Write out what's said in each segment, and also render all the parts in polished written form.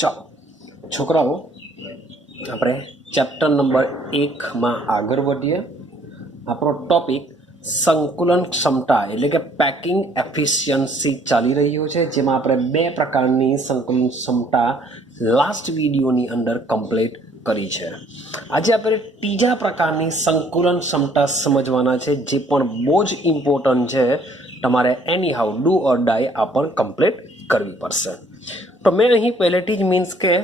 ચાલો છોકરાઓ, આપણે ચેપ્ટર નંબર 1માં આગળ વધીએ. આપણો ટોપિક સંકુલન ક્ષમતા એટલે કે પેકિંગ એફિશિયન્સી ચાલી રહ્યો છે, જેમાં આપણે 2 પ્રકારની સંકુલન ક્ષમતા લાસ્ટ વિડીયોની અંદર કમ્પ્લીટ કરી છે. આજે આપણે ત્રીજા પ્રકારની સંકુલન ક્ષમતા સમજવાના છે, જે પણ બહુ જ ઇમ્પોર્ટન્ટ છે. તમારે એની હાઉ ડુ ઓર ડાય આ પણ કમ્પ્લીટ કરવી પડશે. તો મેં અહીં પહેલેથી જ મીન્સ કે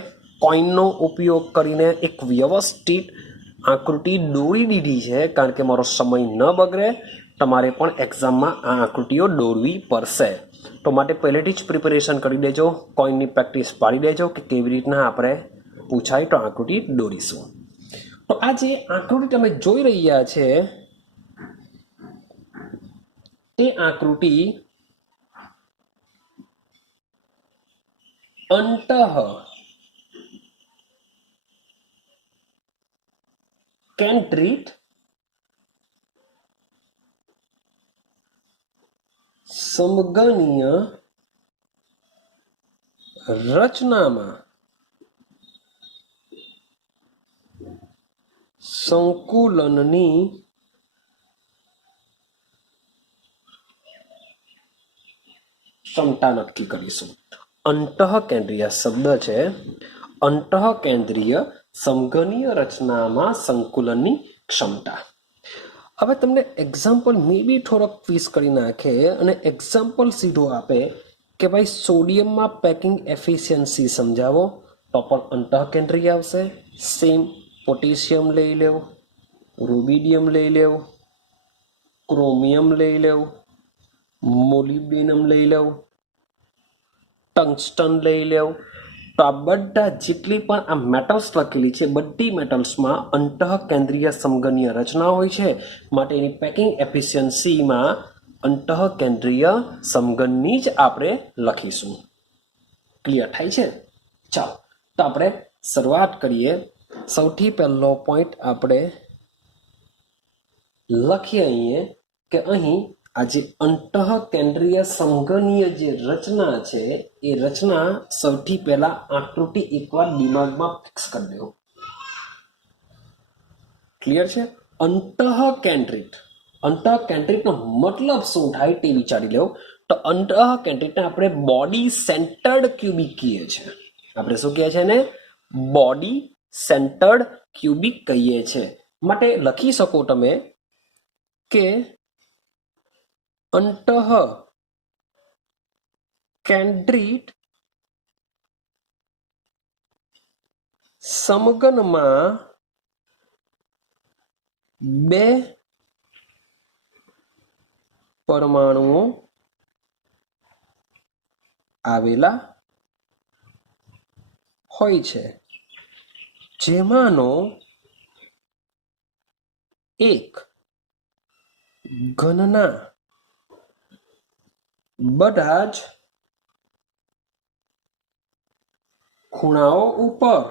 કોઈનનો ઉપયોગ કરીને એક વ્યવસ્થિત આકૃતિ દોરી દીધી છે, કારણ કે મારો સમય ન બગડે. તમારે પણ એક્ઝામમાં આ આકૃતિઓ દોરવી પડશે, તો માટે પહેલેથી જ પ્રિપેરેશન કરી દેજો. કોઈનની પ્રેક્ટિસ પાડી દેજો કે કેવી રીતના આપણે પૂછાય તો આકૃતિ દોરીશું. તો આ જે આકૃતિ તમે જોઈ રહ્યા છે તે આકૃતિ અંતઃ કેન્દ્રિત સમઘનીય રચનામાં સંકુલનની ક્ષમતા નક્કી કરીશું. અંતઃકેન્દ્રીય શબ્દ છે. અંતઃકેન્દ્રીય સમઘનીય રચનામાં સંકુલનની ક્ષમતા. હવે તમને એક્ઝામ્પલ મે બી થોડોક ક્વિઝ કરી નાખે અને એક્ઝામ્પલ સીધો આપે કે ભાઈ સોડિયમમાં પેકિંગ એફિશિયન્સી સમજાવો, તો પણ અંતઃકેન્દ્રીય આવશે. સેમ પોટેશિયમ લઈ લેવ, રૂબિડિયમ લઈ લેવ, ક્રોમિયમ લઈ લેવ, મોલિબ્ડેનમ લઈ લેવ, ટંગસ્ટન લઈ લેવ. તો આ બધા જેટલી પણ આ મેટલ્સ લખેલી છે, બધી મેટલ્સમાં અંતઃકેન્દ્રીય સમઘનીય રચના હોય છે, માટે એની પેકિંગ એફિશિયન્સીમાં અંતઃકેન્દ્રીય સમઘનની જ આપણે લખીશું. ક્લિયર થાય છે? ચાલો, તો આપણે શરૂઆત કરીએ. સૌથી પહેલો પોઈન્ટ આપણે લખીએ અહીંયા કે અહીં આ જે અંતઃકેન્દ્રીય સમઘનીય જે રચના છે, એ રચના સૌથી પહેલા આકૃતિ એકવાર દિમાગમાં ફિક્સ કરી દો. ક્લિયર છે? અંતઃકેન્દ્રિતનો મતલબ શું થાય તે વિચારી લો. તો અંતઃકેન્દ્રિતને આપણે બોડી સેન્ટર્ડ ક્યુબિક કહીએ છીએ. આપણે શું કહીએ છીએ ને? બોડી સેન્ટર્ડ ક્યુબિક કહીએ છીએ. માટે લખી શકો તમે કે અંતઃકેન્દ્રિત સમઘનમાં 2 પરમાણુઓ આવેલા હોય છે, જેમાંનો એક ઘનના બધા જ ખૂણાઓ ઉપર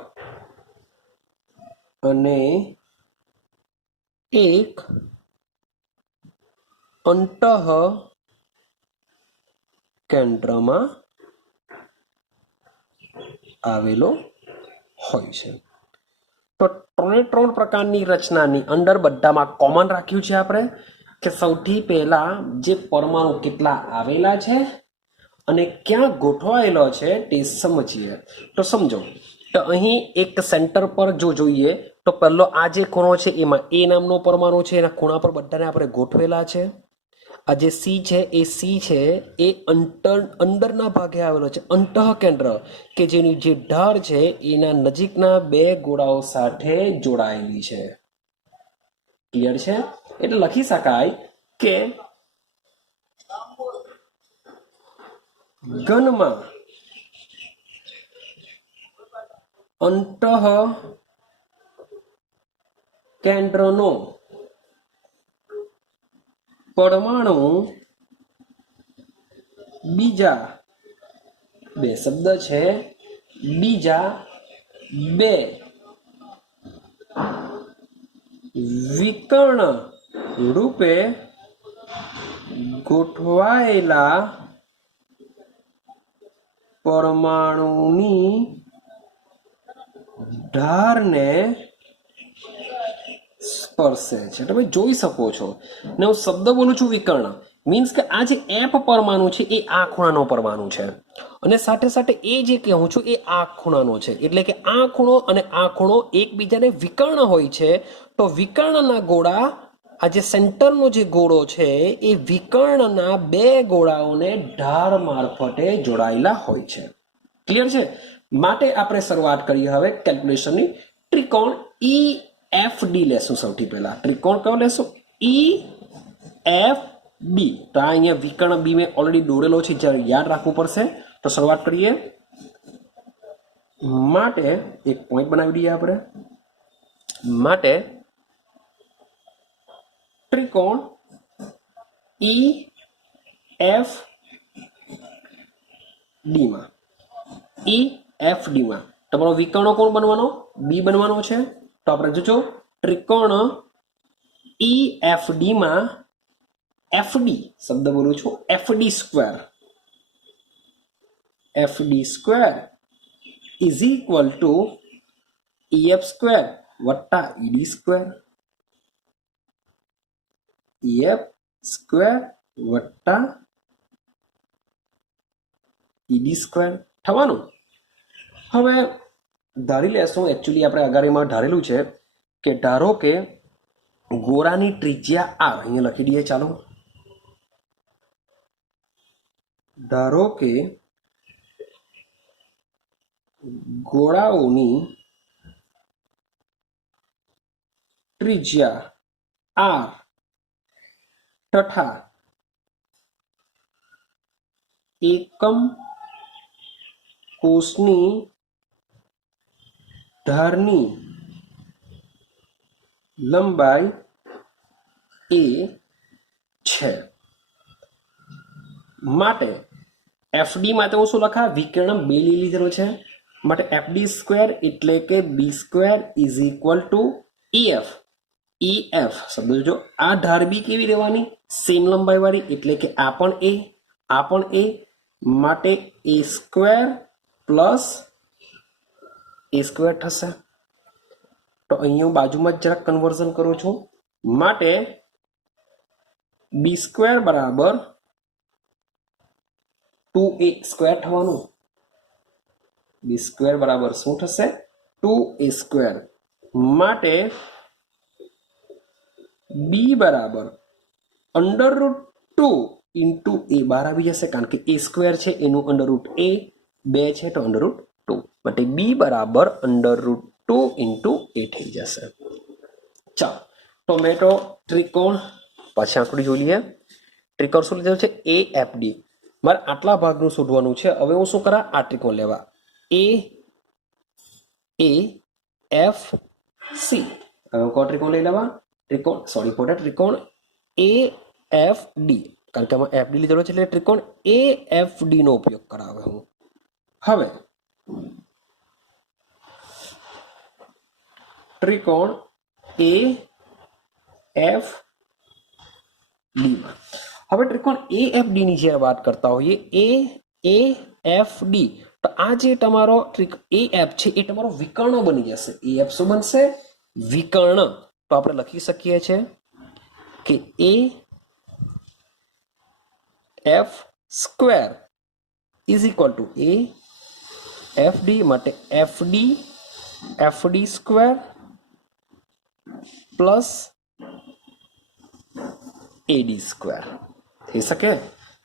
અને એક અંતઃકેન્દ્રમાં આવેલો હોય છે. તો 3 પ્રકારની રચનાની અંદર બધામાં કોમન રાખ્યું છે આપણે કે સૌથી પહેલા જે પરમાણુ કેટલા આવેલા છે અને ક્યાં ગોઠવાયેલો છે તે સમજીએ. તો સમજો, તો અહીં એક સેન્ટર પર જો જોઈએ તો પહેલો આ જે ખૂણો છે એમાં એ નામનો પરમાણુ છે, એના ખૂણા પર બધાને આપણે ગોઠવેલા છે. આ જે સી છે એ અંદરના ભાગે આવેલો છે, અંતઃકેન્દ્ર કે જેની જે ધાર છે એના નજીકના 2 ગોળાઓ સાથે જોડાયેલી છે. ક્લિયર છે? એટલે લખી શકાય કે ઘનમાં અંતઃકેન્દ્રનો પરમાણુ બીજા 2 શબ્દ છે, બીજા 2 વિકર્ણ રૂપે ગોઠવાયેલા પરમાણુની ઢારને સ્પર્શે છે. તમે જોઈ શકો છો ને હું શબ્દ બોલું છું વિકર્ણ, મીન્સ કે આ જે એફ પરમાણુ છે એ આ ખૂણાનો પરમાણુ છે અને સાથે સાથે એ જે કહું છું એ આ ખૂણાનો છે. એટલે કે આ ખૂણો અને આ ખૂણો એકબીજાને વિકર્ણ હોય છે. તો વિકર્ણના ગોળા, આ જે સેન્ટરનો જે ગોળો છે એ વિકર્ણના બે ગોળાઓને ઢાર મારફતે જોડાયેલા હોય છે. ક્લિયર છે? માટે આપણે શરૂઆત કરીએ હવે કેલ્ક્યુલેશનની. ત્રિકોણ ઈ એફ ડી લેશું. સૌથી પહેલા ત્રિકોણ કયો લેશું? ઈ એફ ડી. તો આ અહીંયા વિકર્ણ બી મેં ઓલરેડી દોરેલો છે, જ્યારે યાદ રાખવું પડશે. તો શરૂઆત કરીએ. માટે એક પોઈન્ટ બનાવી દઈએ આપણે. માટે ત્રિકોણ ઈ એફ ડી માં, ઈ એફ ડી માં તમારો વિકર્ણ કોણ બનવાનો? બી બનવાનો છે. તો આપણે જોજો ત્રિકોણ ઈ એફ ડી માં એફડી શબ્દ બોલું છું, FD square, FD square is equal to EF square વત્તા ઈડી સ્ક્વેર, ઈએફ સ્ક્વેર વત્તા ઈડી સ્ક્વેર થવાનું. હવે ધારી લેશું, એકચ્યુઅલી આપણે અગાડીમાં ધારેલું છે કે ધારો કે ગોળાની ત્રિજ્યા આર, અહીંયા લખી દઈએ. ચાલો, ધારો કે ગોળાઓની ત્રિજ્યા આર તથા એકમ કોષની ધારની લંબાઈ એ છે. માટે એફડી માટે હું શું લખા? વિકર્ણ બે લઈ લીધેલો છે. માટે એફડી સ્ક્વેર એટલે કે B square is equal to EF. EF શબ્દ જોજો, આ ધાર બી કેવી રહેવાની? સેમ લંબાઈ વાળી, એટલે કે આ પણ એ, આ પણ એ. માટે એ સ્ક્વેર પ્લસ એ સ્ક્વેર થશે. તો અહીંયા હું બાજુમાં જ જરાક કન્વર્ઝન કરું છું. માટે બી સ્ક્વેર બરાબર 2a સ્ક્વેર થવાનું. બી સ્ક્વેર બરાબર શું થશે? 2a square. માટે બી બરાબર √2 ઇન્ટુ એ બહાર આવી જશે, કારણ કે એ સ્ક્વેર છે એનું √a 2 છે તો √2. માટે બી બરાબર √2 ઇન્ટુ એ થઈ જશે. ચાલો, ટોમેટો ત્રિકોણ પાછી આંકડી જોઈ લઈએ. ત્રિકોણ શું લીધેલું છે? એ એફ ડી. મારે આટલા ભાગનું શોધવાનું છે. હવે હું શું કરા? આ ત્રિકોણ લેવા, એ એફ સી. હવે કયો ત્રિકોણ લઈ લેવા? ત્રિકોણ એ એફ ડી, કારણ કે આમાં એફ ડી લીધેલો છે એટલે ત્રિકોણ એ એફ ડી નો ઉપયોગ કરાવે હું. હવે ત્રિકોણ એ એફ ડી માં, હવે ત્રિકોણ એ એફ ડી ની જ્યારે વાત કરતા હોઈએ, એ એફ ડી, તો આ જે તમારો એ એફ છે એ તમારો વિકર્ણ બની જશે. એ એફ શું બનશે? વિકર્ણ. તો આપણે લખી શકીએ છીએ કે A F square is equal to A F D. માટે FD square plus AD square થઈ શકે.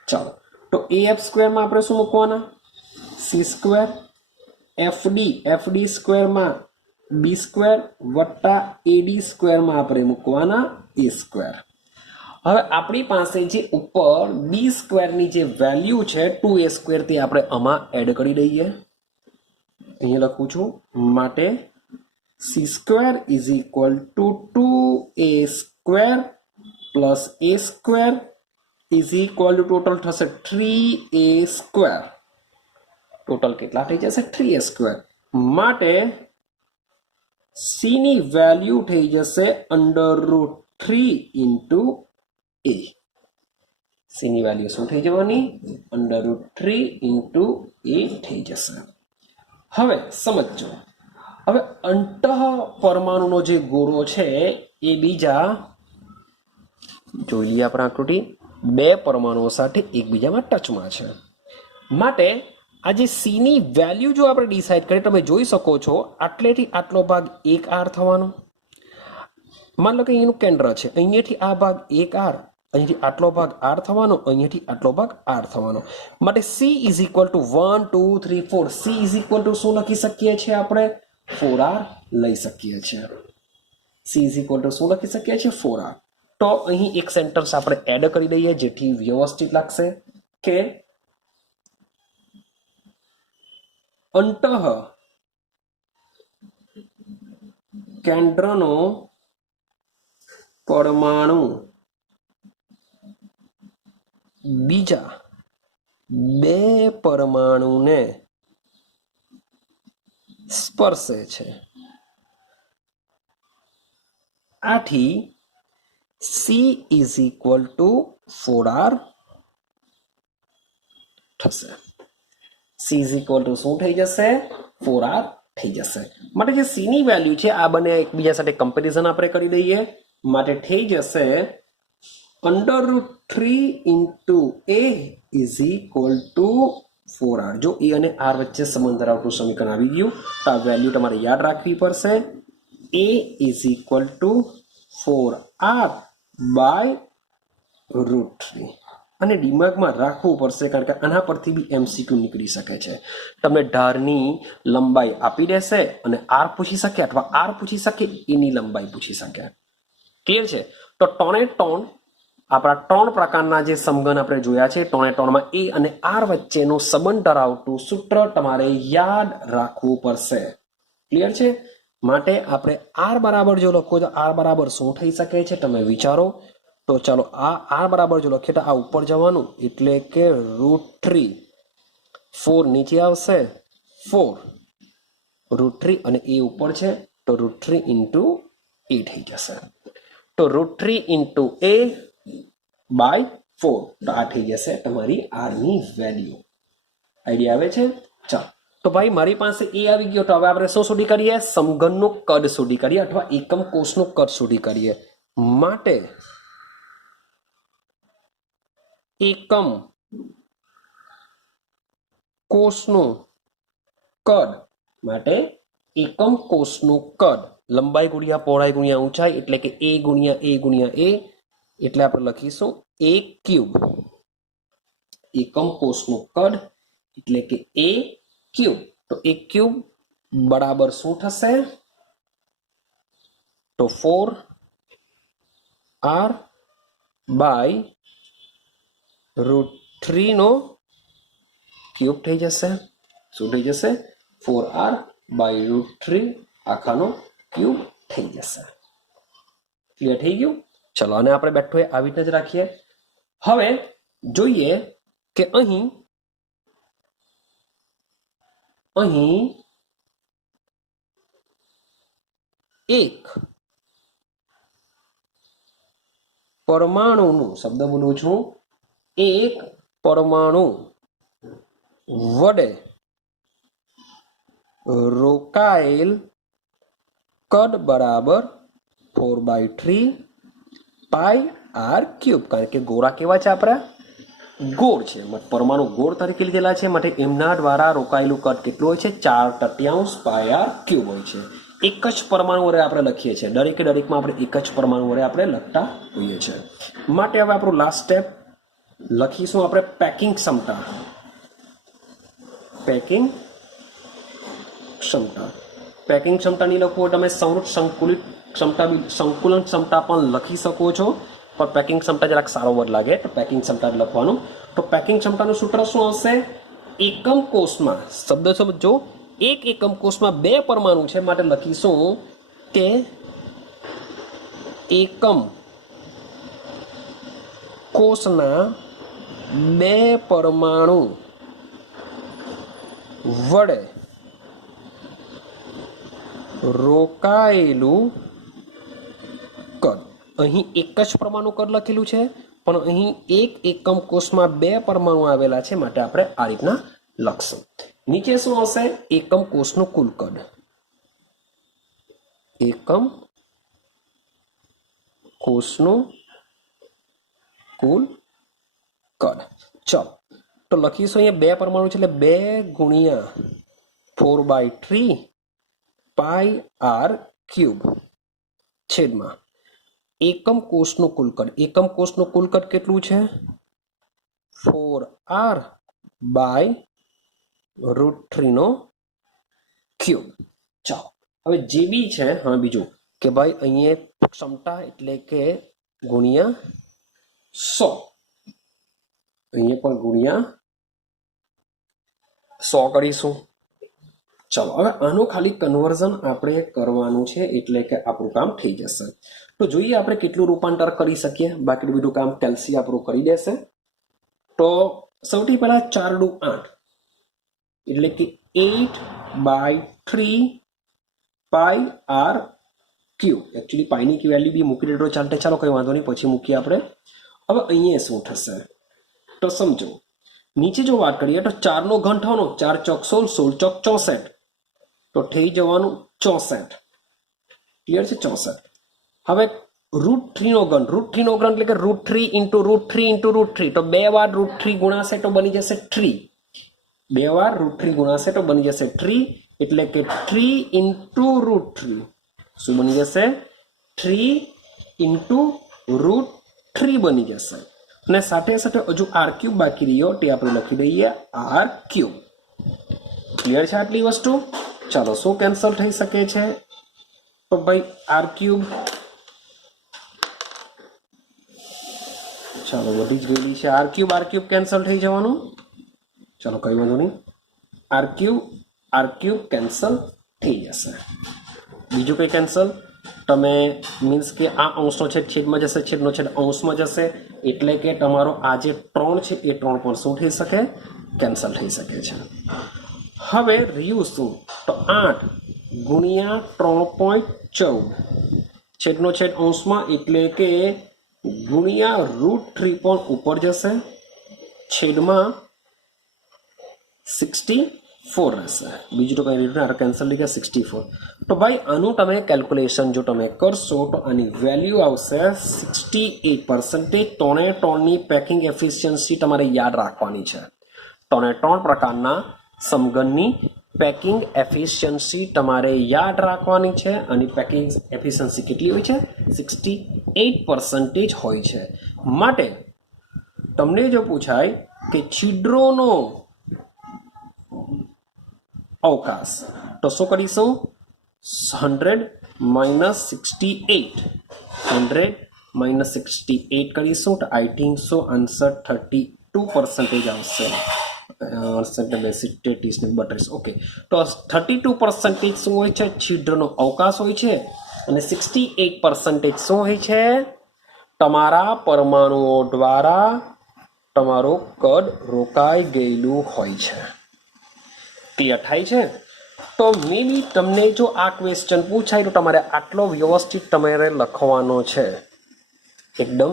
ચાલો, તો એ એફ સ્ક્વેરમાં આપણે શું મૂકવાના? C square. એફડી સ્ક્વેરમાં બી સ્ક્વેર વત્તા એડી સ્ક્વેરમાં આપણે મૂકવાના એ સ્ક્વેર. હવે આપણી પાસે જે ઉપર બી સ્ક્વેરની જે વેલ્યુ છે 2a સ્ક્વેર, તે આપણે આમાં એડ કરી દઈએ. અહીંયા લખું છું. માટે C square is equal two 2a square plus A square is equal two total થશે 3a સ્ક્વેર. ટોટલ કેટલા થઈ જશે? 3a square. માટે સી ની વેલ્યુ થઈ જશે √3 ઇન્ટુ એ. સી ની વેલ્યુ શું થઈ જવાની? √3 ઇન્ટુ એ થઈ જશે. હવે સમજો, હવે અંતઃ પરમાણુનો જે ગોળો છે એ બીજા જોઈ લઈએ આપણે આકૃતિ, બે પરમાણુઓ સાથે એકબીજામાં ટચમાં છે, માટે આ જે સી ની વેલ્યુ જો આપણે ડિસાઇડ કરીએ, તમે જોઈ શકો છો આટલેથી આટલો ભાગ 1r થવાનો, માન લો કે અહીંનું કેન્દ્ર છે, અહીંયાથી આ ભાગ 1r, અહીંથી આટલો ભાગ r થવાનો, અહીંયાથી આટલો ભાગ r થવાનો, માટે c is equal two 1 2 3 4, c is equal two શું લખી શકીએ છીએ આપણે? 4r લઈ શકીએ છીએ. c ઇઝ ઇક્વલ ટુ શું લખી શકીએ છીએ? 4r. તો અહીં એક સેન્ટેન્સ આપણે એડ કરી દઈએ જેથી વ્યવસ્થિત લાગશે કે અંતઃ કેન્દ્રનો પરમાણુ બીજા બે પરમાણુને સ્પર્શે છે, આથી C is equal to 4r થશે. C ઇઝ ઇક્વલ ટુ શું થઈ જશે? 4r થઈ જશે. માટે જે C ની વેલ્યુ છે આ બંને એકબીજા સાથે કમ્પેરિઝન આપણે કરી દઈએ, માટે થઈ જશે √3 into a is equal to 4r. જો a અને r વચ્ચે સંબંધ ધરાવતું સમીકરણ આવી ગયું તો આ વેલ્યુ તમારે યાદ રાખવી પડશે. a is equal to 4r by √3, અને દિમાગમાં રાખવું પડશે કારણ કે આના પરથી બી MCQ નીકળી શકે છે. તમને ધારની લંબાઈ આપી દેશે અને r પૂછી શકે અથવા r પૂછી શકે, એની લંબાઈ પૂછી શકે. ક્લિયર છે? તો ટોને ટોન આપણા 3 પ્રકારના જે સમઘન આપણે જોયા છે, ટોને ટોનમાં a અને r વચ્ચેનો સંબંધ ધરાવતું સૂત્ર તમારે યાદ રાખવું પડશે. ક્લિયર છે? માટે આપણે r બરાબર જો લખો તો r બરાબર શું થઈ શકે છે તમે વિચારો. તો ચાલો આ r બરાબર જો લખીએ તો આ ઉપર જવાનું, એટલે કે √3, 4 નીચે આવશે 4, √3 અને a ઉપર છે તો √3 ઇન્ટુ a થઈ જશે. તો √3 ઇન્ટુ a બાય 4, તો આ થઈ જશે તમારી r ની વેલ્યુ. આઈડિયા આવે છે? ચાલો, તો ભાઈ મારી પાસે a આવી ગયો, તો હવે આપણે શું શોધી કરીએ? સમઘનનું કદ શોધી કરીએ અથવા એકમ કોષનું કદ શોધી કરીએ. માટે એકમ કોષનું કદ, માટે એકમ કોષનું કદ લંબાઈ ગુણ્યા પહોળાઈ ગુણ્યા ઊંચાઈ, એટલે કે a ગુણ્યા a ગુણ્યા a, એટલે આપણે લખીશું a ક્યુબ. એકમ કોષનું કદ એટલે કે a ક્યુબ. તો a ક્યુબ બરાબર શું થશે? તો 4r બાય √3 નો ક્યુબ થઈ જશે. શું થઈ જશે? 4r બાય √3 આખાનો ક્યુબ થઈ જશે. ક્લિયર થઈ ગયું? ચલો, અને આપણે બેઠો આવી રીતે જ રાખીએ. હવે જોઈએ કે અહીં એક પરમાણુનું, શબ્દ બોલું છું, એક પરમાણુ વડે રોકાયેલ કદ બરાબર 4/3 પાઈ r ક્યુબ. કારણ કે ગોળા કેવા છે આપણા? ગોળ છે, પરમાણુ ગોળ તરીકે લીધેલા છે, માટે એમના દ્વારા રોકાયેલું કદ કેટલું હોય છે? 4/3 પાઈ r ક્યુબ હોય છે. એક જ પરમાણુ વડે આપણે લખીએ છીએ, દરેકમાં આપણે એક જ પરમાણુ વડે આપણે લખતા હોઈએ છીએ. માટે હવે આપણું લાસ્ટ સ્ટેપ લખીશું આપણે પેકિંગ ક્ષમતા. પેકિંગ ક્ષમતા નહીં લખવું હોય તમે સંકુલિત ક્ષમતા, સંકુલન ક્ષમતા પણ લખી શકો છો, પણ પેકિંગ ક્ષમતા જરાક સારો વર્ડ લાગે તો પેકિંગ ક્ષમતા લખવાનું. તો પેકિંગ ક્ષમતાનું સૂત્ર શું આવશે? એકમ કોષમાં, શબ્દ સમજો, એક એકમ કોષમાં બે પરમાણુ છે, માટે લખીશું કે એકમ કોષના બે પરમાણુ વડે રોકાયેલું કદ. અહીં એક જ પરમાણુ કદ લખેલું છે, પણ અહીં એક એકમ કોષમાં બે પરમાણુ આવેલા છે, માટે આપણે આ રીતના લખશું. નીચે શું આવશે? એકમ કોષનું કુલ કદ. એકમ કોષનું કુલ કદ. ચલો તો લખીશું અહીંયા બે પરમાણુ છે એટલે 2 ગુણ્યા 4/3 પાઈ આર ક્યુબ છેદમાં એકમ કોષનું કુલ કદ. એકમ કોષનું કુલ કદ કેટલું છે? 4r/√3 નો ક્યુબ. ચાલો હવે જે બી છે, હા બીજું કે ભાઈ અહીંયા ક્ષમતા એટલે કે ગુણ્યા 100, અહીંયા પણ ગુણ્યા 100 કરીશું. ચલો હવે આનું ખાલી કન્વર્ઝન આપણે કરવાનું છે એટલે કે આપણું કામ થઈ જશે. તો જોઈએ આપણે કેટલું રૂપાંતર કરી શકીએ. બાકી બધું કામ કેલ્સી આપણું કરી દેશે. તો સૌથી પહેલા 4 દુ 8 એટલે કે 8/3 પાઈ આર ક્યુબ. એકચ્યુઅલી પાઈની વેલ્યુ બી મૂકી દેતો ચાલતે, ચાલો કંઈ વાંધો નહીં, પછી મૂકીએ આપણે. હવે અહીંયા શું થશે તો સમજો. નીચે જો વાત કરીએ તો 4 નો ઘન થવાનો, 4 ચોક 16, 16 ચોક 64, તો થઈ જવાનું 64. ક્લિયર છે? 64. હવે √3 નો ઘન, √3 નો ઘન એટલે કે √3 ઇન્ટુ √3 ઇન્ટુ √3, તો 2 વાર √3 ગુણાશે તો બની જશે 3. 2 વાર √3 ગુણાશે તો બની જશે 3, એટલે કે 3 ઇન્ટુ √3 શું બની જશે? 3 ઇન્ટુ √3 બની જશે. અને સાથે સાથે હજુ આર ક્યુબ બાકી રહ્યો, તે આપણે લખી દઈએ આર ક્યુબ. ક્લિયર છે આટલી વસ્તુ? ચાલો શું કેન્સલ થઈ શકે છે? તો ભાઈ આર ક્યુબ, ચાલો વધી જ ગયેલી છે આર ક્યુબ કેન્સલ થઈ જવાનું. ચાલો કઈ વાંધો નહીં, આર ક્યુબ કેન્સલ થઈ જશે. બીજું કઈ કેન્સલ? તમે મીન્સ કે આ અંશનો છેદ છેદમાં જશે, છેદનો છેદ અંશમાં જશે, એટલે કે તમારો આ જે 3 છે એ 3 પણ શું થઈ શકે? કેન્સલ થઈ શકે છે. હવે રહ્યું શું? તો 8 ગુણ્યા 3.14 છેદનો છેદ અંશમાં, એટલે કે ગુણ્યા √3 પણ ઉપર જશે, છેદમાં 64 રહેશે. બીજું તો કઈ રીતે કેન્સલ થઈ ગયા 64. તો ભાઈ આનું તમે કેલ્ક્યુલેશન જો તમે કરશો તો આની વેલ્યુ આવશે 68%. 3 પેકિંગ એફિશિયન્સી તમારે યાદ રાખવાની છે. 3 પ્રકારના સમઘનની પેકિંગ એફિશિયન્સી તમારે યાદ રાખવાની છે. અને પેકિંગ એફિશિયન્સી કેટલી હોય છે? 68% હોય છે. માટે તમને જો પૂછાય કે છિદ્રોનો અવકાશ, તો શું કરીશું? 100 - 68, 100 - 68 કરીશું તો આઈ થિંક સો આન્સર 32% આવશે. 32 ઓકે. તો 32% શું હોય છે? છિદ્રનો અવકાશ હોય છે. અને 68% શું હોય છે? તમારા પરમાણુઓ દ્વારા તમારું કદ રોકાઈ ગયેલું હોય છે. ક્લિયર થાય છે? તો મે બી તમને જો આ ક્વેશ્ચન પૂછાય તો તમારે આટલો વ્યવસ્થિત તમારે લખવાનો છે. એકદમ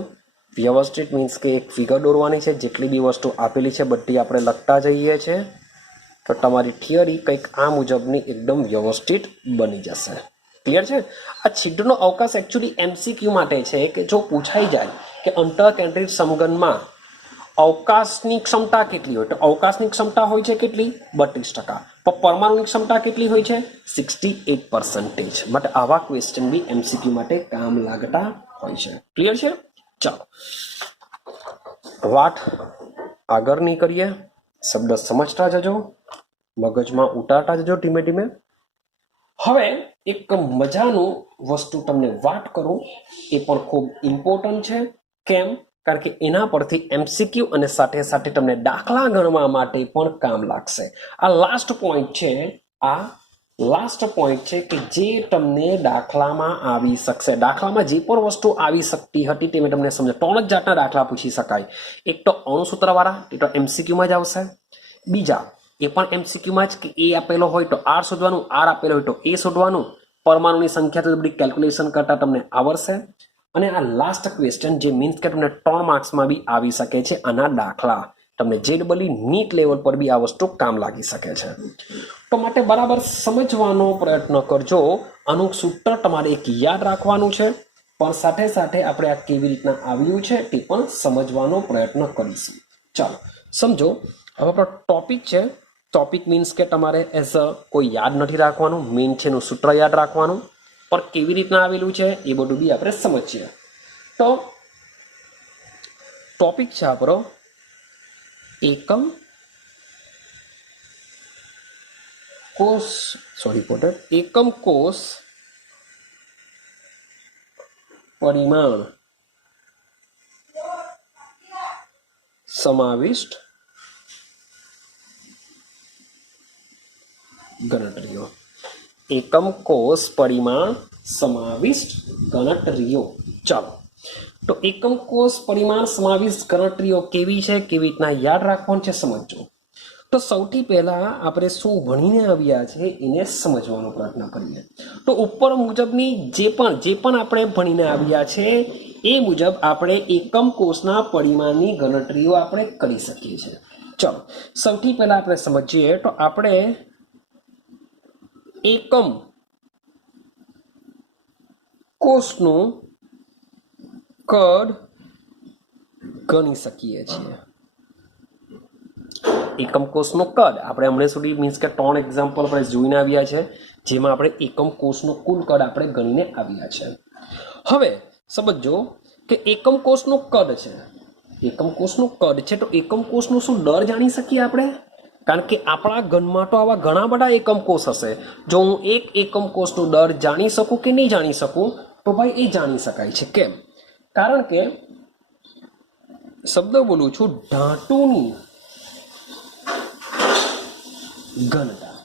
વ્યવસ્થિત મીન્સ કે એક ફિગર દોરવાની છે. જેટલી બી વસ્તુ આપેલી છે બધી આપણે લખતા જઈએ છીએ, તો તમારી થિયરી કંઈક આ મુજબની એકદમ વ્યવસ્થિત બની જશે. ક્લિયર છે? આ છિદ્રનો અવકાશ એકચ્યુઅલી એમસીક્યુ માટે છે કે જો પૂછાઈ જાય કે અંતઃકેન્દ્રિત સમઘનમાં અવકાશની ક્ષમતા કેટલી હોય, તો અવકાશની ક્ષમતા હોય છે કેટલી? 32%. પણ પરમાણુની ક્ષમતા કેટલી હોય છે? 68%. માટે આવા ક્વેશ્ચન બી એમસીક્યુ માટે કામ લાગતા હોય છે. ક્લિયર છે? ચાલો વાત આગળની કરીએ. શબ્દ સમજતા જજો, મગજમાં ઉતારતા જજો ધીમે ધીમે. હવે એક મજાનું વસ્તુ તમને વાત કરું, એ પણ ખૂબ ઇમ્પોર્ટન્ટ છે. કેમ? કારણ કે એના પરથી એમસીક્યુ અને સાથે સાથે તમને દાખલા ગણવા માટે પણ કામ લાગશે. આ લાસ્ટ પોઈન્ટ છે, આ લાસ્ટ પોઈન્ટ છે કે જે તમને દાખલામાં આવી શકશે. દાખલામાં જે પણ વસ્તુ આવી શકતી હતી તે મેં તમને સમજ 3 જ જાતના દાખલા પૂછી શકાય. એક તો અણુસૂત્રવાળા, એ તો એમસીક્યુમાં જ આવશે. બીજા એ પણ એમસીક્યુમાં જ કે એ આપેલો હોય તો આર શોધવાનું, આર આપેલો હોય તો એ શોધવાનું, પરમાણુની સંખ્યા તો બધી કેલ્ક્યુલેશન કરતા તમને આવડશે. અને આ લાસ્ટ ક્વેશ્ચન જે મીન્સ કે તમને 3 માર્ક્સમાં બી આવી શકે છે આના દાખલા, તમને JEE નીટ લેવલ પર બી આ વસ્તુ કામ લાગી શકે છે. તો માટે બરાબર સમજવાનો પ્રયત્ન કરજો. આનું સૂત્ર તમારે એક યાદ રાખવાનું છે, પણ સાથે સાથે આપણે આ કેવી રીતના આવ્યું છે તે પણ સમજવાનો પ્રયત્ન કરીશું. ચાલો સમજો. હવે આપણો ટોપિક છે. ટોપિક મીન્સ કે તમારે એઝ અ કોઈ યાદ નથી રાખવાનું, મેઇન છે એનું સૂત્ર યાદ રાખવાનું, પણ કેવી રીતના આવેલું છે એ બધું બી આપણે સમજીએ. તો ટોપિક છે આપણો એકમ કોષ પરિમાણ સમાવિષ્ટ ગણતરીઓ. એકમ કોષ પરિમાણ સમાવિષ્ટ ગણતરીઓ. ચાલો, તો એકમ કોષ પરિમાણ સમાવિષ્ટ ગણતરીઓ કેવી છે, કેવી રીતના યાદ રાખવાનું છે સમજો. તો સૌથી પહેલા આપણે શું ભણીને આવ્યા છે એને સમજવાનો પ્રયત્ન કરીએ. તો ઉપર મુજબની જે પણ આપણે ભણીને આવ્યા છે એ મુજબ આપણે એકમ કોષના પરિમાણની ગણતરીઓ આપણે કરી શકીએ છીએ. ચલો સૌથી પહેલા આપણે સમજીએ. તો આપણે એકમ કોષનું કદ ગણી શકીએ છીએ. એકમ કોષનું કદ આપણે હમણાં સુધી મીન્સ કે 3 એક્ઝામ્પલ આપણે જોઈને આવ્યા છે, જેમાં આપણે એકમ કોષનું કુલ કદ આપણે ગણીને આવ્યા છે. હવે સમજો કે એકમ કોષનું કદ છે. એકમ કોષનું કદ છે તો એકમ કોષનું શું દર જાણી શકીએ આપણે? કારણ કે આપણા ઘનમાં તો આવા ઘણા બધા એકમ કોષ હશે. જો હું એક એકમ કોષનું દર જાણી શકું કે નહીં જાણી શકું, તો ભાઈ એ જાણી શકાય છે. કેમ? કારણ કે શબ્દ બોલું છું, ધાતુની ઘનતા.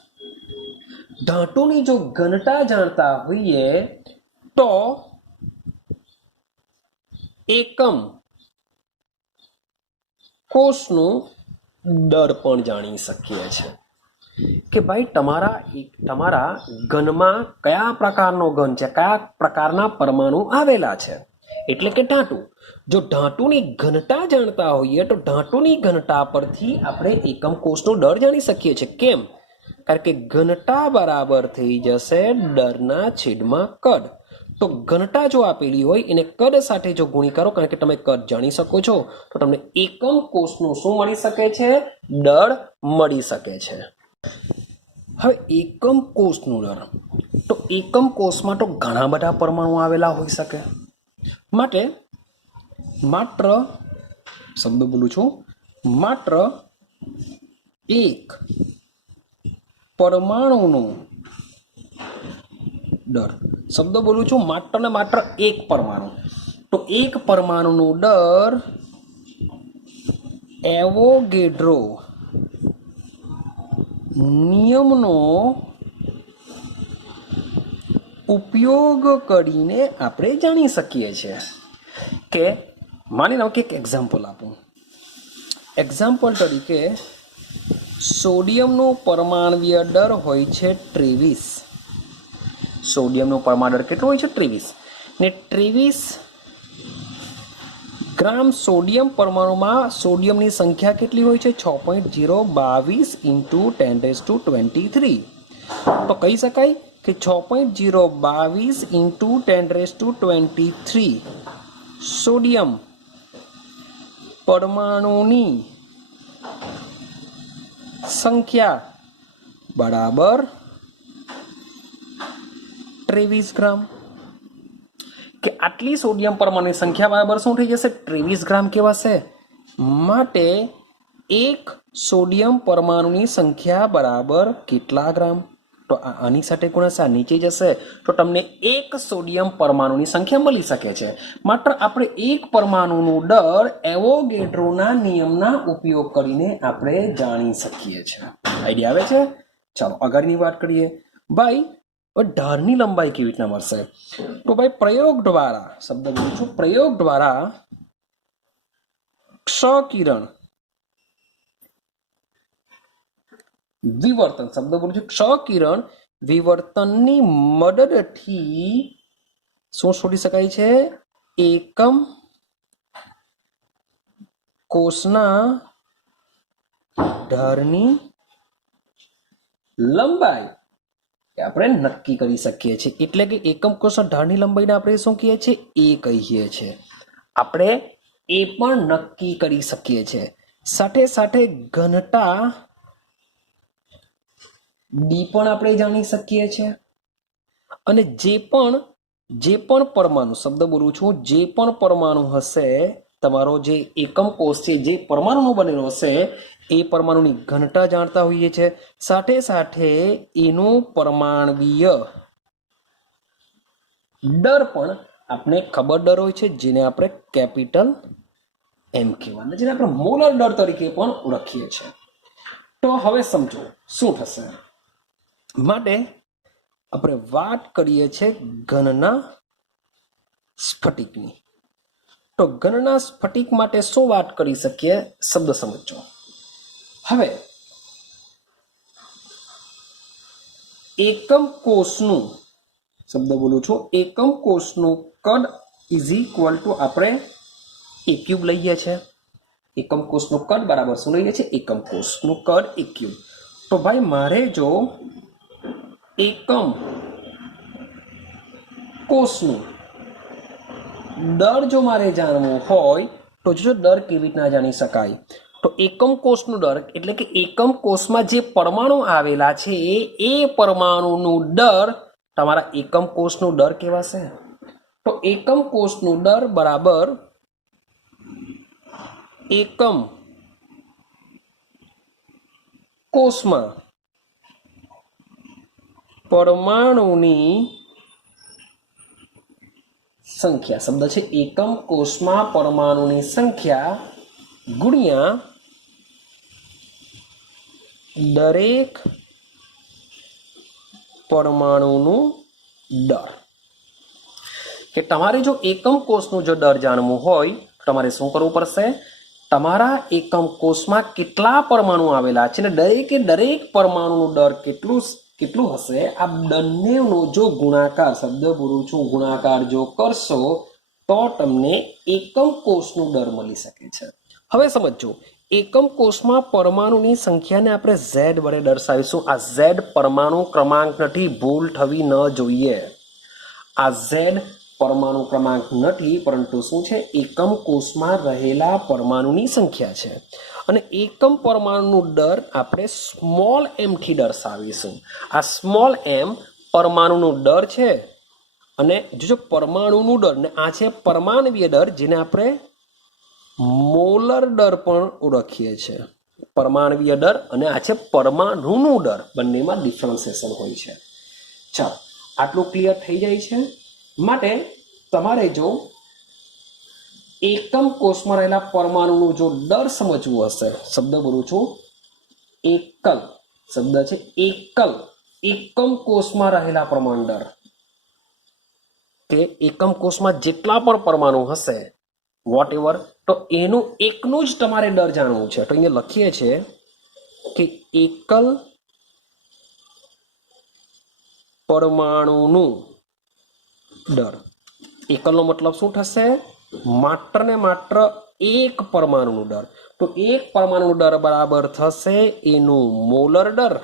ધાતુની જો ઘનતા જાણતા હોઈએ તો એકમ કોષનું દર પણ જાણી શકીએ છીએ કે ભાઈ તમારા ઘનમાં કયા પ્રકારનો ઘન છે, કયા પ્રકારના પરમાણુ આવેલા છે, એટલે કે ધાતુ. જો ધાતુની ઘનતા જાણતા હોઈએ તો ધાતુની ઘનતા પરથી આપણે એકમ કોષનો દર જાણી શકીએ છીએ. કેમ? કારણ કે ઘનતા બરાબર થઈ જશે દરના છેદમાં કદ. તો ઘનતા જો આપેલી હોય એને કદ સાથે જો ગુણી કરો, કારણ કે તમે કદ જાણી શકો છો, તો તમને એકમ કોષનું શું મળી શકે છે? દળ મળી શકે છે. હવે એકમ કોષનું દર, તો એકમ કોષમાં તો ઘણા બધા પરમાણુ આવેલા હોઈ શકે. માટે માત્ર શબ્દ બોલું છું, માત્ર એક પરમાણુનું દર. શબ્દ બોલું છું, માત્ર ને માત્ર એક પરમાણુ. તો એક પરમાણુનું દર એવોગેડ્રો નિયમનો ઉપયોગ કરીને આપણે જાણી શકીએ છીએ. કે માની લો કે એક એક્ઝામ્પલ આપું. એક્ઝામ્પલ તરીકે સોડિયમનો પરમાણ્વીય દર હોય છે 23. સોડિયમનો પરમાણુ દર કેટલો હોય છે? 23. ને 23 ગ્રામ સોડિયમ પરમાણુમાં સોડિયમની સંખ્યા કેટલી હોય છે? 6.022 ઇન્ટુ 10⁻23. તો કહી શકાય કે 6.022 ઇન્ટુ 10⁻23 સોડિયમ પરમાણુની સંખ્યા બરાબર 23 ગ્રામ. કે આટલી સોડિયમ પરમાણુની સંખ્યા બરાબર શું થઈ જશે? 23 ગ્રામ કહેવાશે. માટે એક સોડિયમ પરમાણુની સંખ્યા બરાબર કેટલા ગ્રામ? તો આની સાથે ગુણાશે, નીચે જશે તો તમને એક સોડિયમ પરમાણુની સંખ્યા મળી શકે છે. માત્ર આપણે એક પરમાણુનું દર એવોગેડ્રોના નિયમના ઉપયોગ કરીને આપણે જાણી શકીએ છીએ. આઈડિયા આવે છે? ચાલો આગળની વાત કરીએ. ભાઈ ઢાળની લંબાઈ કેવી રીતના મળશે? તો ભાઈ પ્રયોગ દ્વારા, શબ્દ બોલું છું, પ્રયોગ દ્વારા ક્ષ-કિરણ વિવર્તન, શબ્દ બોલું છું, ક્ષ-કિરણ વિવર્તનની મદદથી શું શોધી શકાય છે? એકમ કોષના ઢારની લંબાઈ આપણે નક્કી કરી શકીએ છીએ. એટલે કે એકમ કોષના ઢાળની લંબાઈને આપણે શું કહીએ છીએ? એ કહીએ છીએ. આપણે એ પણ નક્કી કરી શકીએ છીએ. સાથે સાથે ઘનતા ડી પણ આપણે જાણી શકીએ છીએ. અને જે પણ પરમાણુ, શબ્દ બોલું છું, જે પણ પરમાણુ હશે, તમારો જે એકમ કોષ છે જે પરમાણુનો બનેલો હશે એ પરમાણુની ઘનતા જાણતા હોઈએ છીએ. સાથે સાથે એનું પરમાણવીય દર પણ આપણે ખબરદાર હોય છે, જેને આપણે કેપિટલ એમ કહેવાના, જેને આપણે મોલર દર તરીકે પણ ઓળખીએ છીએ. તો હવે સમજો શું થશે. માટે આપણે વાત કરીએ છીએ ઘનના સ્ફટિકની. તો ઘનના સ્ફટિક માટે શું વાત કરી શકીએ? શબ્દ સમજો. હવે એકમ કોષનું, શબ્દ બોલું છું, એકમ કોષનું કદ ઇઝ ઇક્વલ ટુ આપણે એ ક્યુબ લઈએ છીએ. એકમ કોષનું કદ બરાબર શું લઈએ છીએ? એકમ કોષનું કદ એ ક્યુબ. તો ભાઈ મારે જો એકમ કોષનું દર જો મારે જાણવું હોય તો જો દર કેવી રીતના જાણી શકાય? તો એકમ કોષનું દર એટલે કે એકમ કોષમાં જે પરમાણુ આવેલા છે એ પરમાણુનું દર તમારા એકમ કોષનું દર કહેવાશે. તો એકમ કોષનું દર બરાબર એકમ કોષમાં પરમાણુની સંખ્યા, શબ્દ છે એકમ કોષમાં પરમાણુની સંખ્યા ગુણ્યા દરેક પરમાણુનું દર. કે તમારે જો એકમ કોષનું જો દર જાણવું હોય તમારે શું કરવું પડશે? તમારા એકમ કોષમાં કેટલા પરમાણુ આવેલા છે ને દરેક પરમાણુનું દર કેટલું હશે, આ બંનેનો જો ગુણાકાર, શબ્દ બોલું છું, ગુણાકાર જો કરશો તો તમને એકમ કોષનું દર મળી શકે છે. હવે સમજો, એકમ કોષમાં પરમાણુની સંખ્યાને આપણે ઝેડ વડે દર્શાવીશું. આ ઝેડ પરમાણુ ક્રમાંક નથી, ભૂલ થવી ન જોઈએ. આ ઝેડ પરમાણુ ક્રમાંક નથી, પરંતુ શું છે? એકમ કોષમાં રહેલા પરમાણુની સંખ્યા છે. અને એકમ પરમાણુનું દર આપણે સ્મોલ એમ થી દર્શાવીશું. આ સ્મોલ એમ પરમાણુનું દર છે. અને જો પરમાણુનું દર ને આ છે પરમાણવીય દર, જેને આપણે મોલર દર પણ ઓળખીએ છીએ. પરમાણવીય દર અને આ છે પરમાણુનું દર, બંનેમાં ડિફરન્સિએશન હોય છે. ચાલો, આટલું ક્લિયર થઈ જાય છે. માટે તમારે જો એકમ કોષમાં રહેલા પરમાણુનું જો દર સમજવું હશે, શબ્દ બોલું છું એકલ, શબ્દ છે એકલ, એકમ કોષમાં રહેલા પરમાણુ દર, કે એકમ કોષમાં જેટલા પણ પરમાણુ હશે વોટ એવર, તો એનું એકનું જ તમારે દર જાણવું છે. તો અહીંયા લખીએ છીએ કે એકલ પરમાણુનું દર. એકલનો મતલબ શું થશે? માત્ર ને માત્ર એક પરમાણુનું દર. તો એક પરમાણુનું દર બરાબર થશે એનું મોલર દર.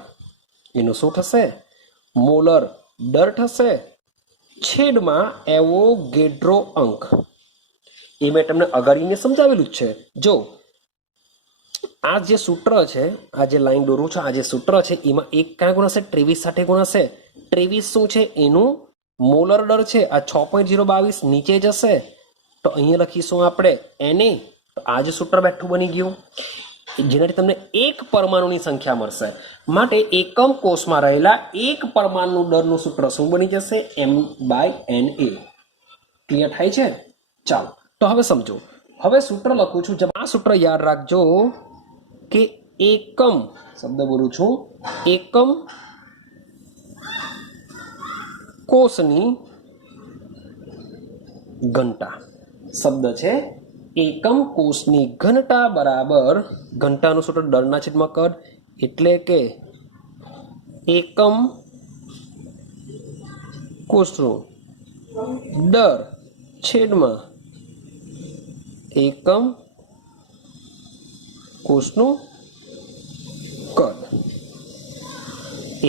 એનું શું થશે? મોલર દર થશે છેદમાં એવોગેડ્રો અંક. એ મેં તમને અગાડીને સમજાવેલું જ છે. જો આ જે સૂત્ર છે, આ જે લાઈન દોરું છું, આ જે સૂત્ર છે, એમાં એક ક્યાં ગુણાશે? 23 સાથે ગુણાશે. 23 શું છે? એનું મોલર દર છે. આ 6.022 નીચે જશે તો અહીંયા લખીશું આપણે એને. આ જ સૂત્ર બેઠું બની ગયું, જેનાથી તમને એક પરમાણુની સંખ્યા મળશે. માટે એકમ કોષમાં રહેલા એક પરમાણુનું દરનું સૂત્ર શું બની જશે? M/Na. ક્લિયર થાય છે? ચાલો, તો હવે સમજો. હવે સૂત્ર લખું છું. આ સૂત્ર યાદ રાખજો કે એકમ, શબ્દ બોલું છું, એકમ કોષની ઘનતા. શબ્દ છે એકમ કોષની ઘનતા બરાબર, ઘનતાનું સૂત્ર દરના છેદમાં કદ, એટલે કે એકમ કોષનું દર છેદમાં એકમ કોષનું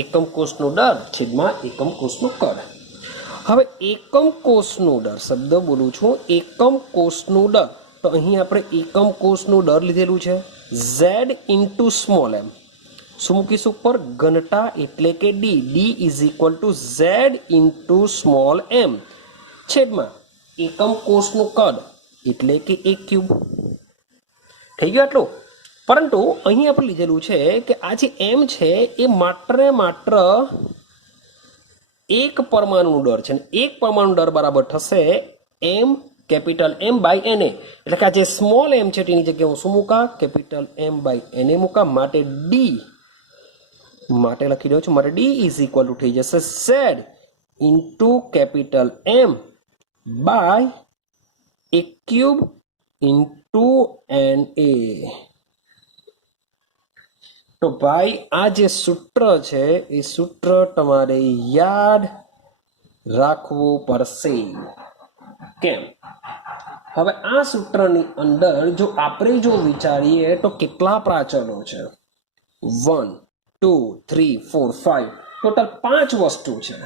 એકમ કોષનો દર છેદમાં એકમ કોષનો કદ. હવે એકમ કોષનો દર શબ્દ બોલું છું, એકમ કોષનો દર, તો અહીં આપણે એકમ કોષનો દર લીધેલું છે z ઇન્ટુ સ્મોલ એમ. શું મૂકીશું ઉપર? ઘનતા એટલે કે D. D is equal to Z into small M છેદમાં એકમ કોષનું કદ એટલે કે એક ક્યુબ. થઈ ગયું આટલું. પરંતુ અહીં આપણે લીધેલું છે કે આ જે એમ છે એ માત્ર એક પરમાણુનું દર છે, એક પરમાણુ દર બરાબર થશે એમ કેપિટલ એમ બાય એને. એટલે કે આ જે સ્મોલ એમ છે તેની જગ્યાએ હું શું મૂકા? કેપિટલ એમ બાય એને મૂકા. માટે ડી માટે લખી દઉં છું, માટે ડી ઇઝ ઇક્વલ ટુ થઈ જશે Z into capital M by A cube into N A. તો ભાઈ આ જે સૂત્ર છે એ સૂત્ર તમારે યાદ રાખવું પડશે. કેમ? હવે આ સૂત્રની અંદર જો આપણે વિચારીએ તો કેટલા પ્રાચલો છે? 1 2 3 4 5 ટોટલ 5 વસ્તુ છે.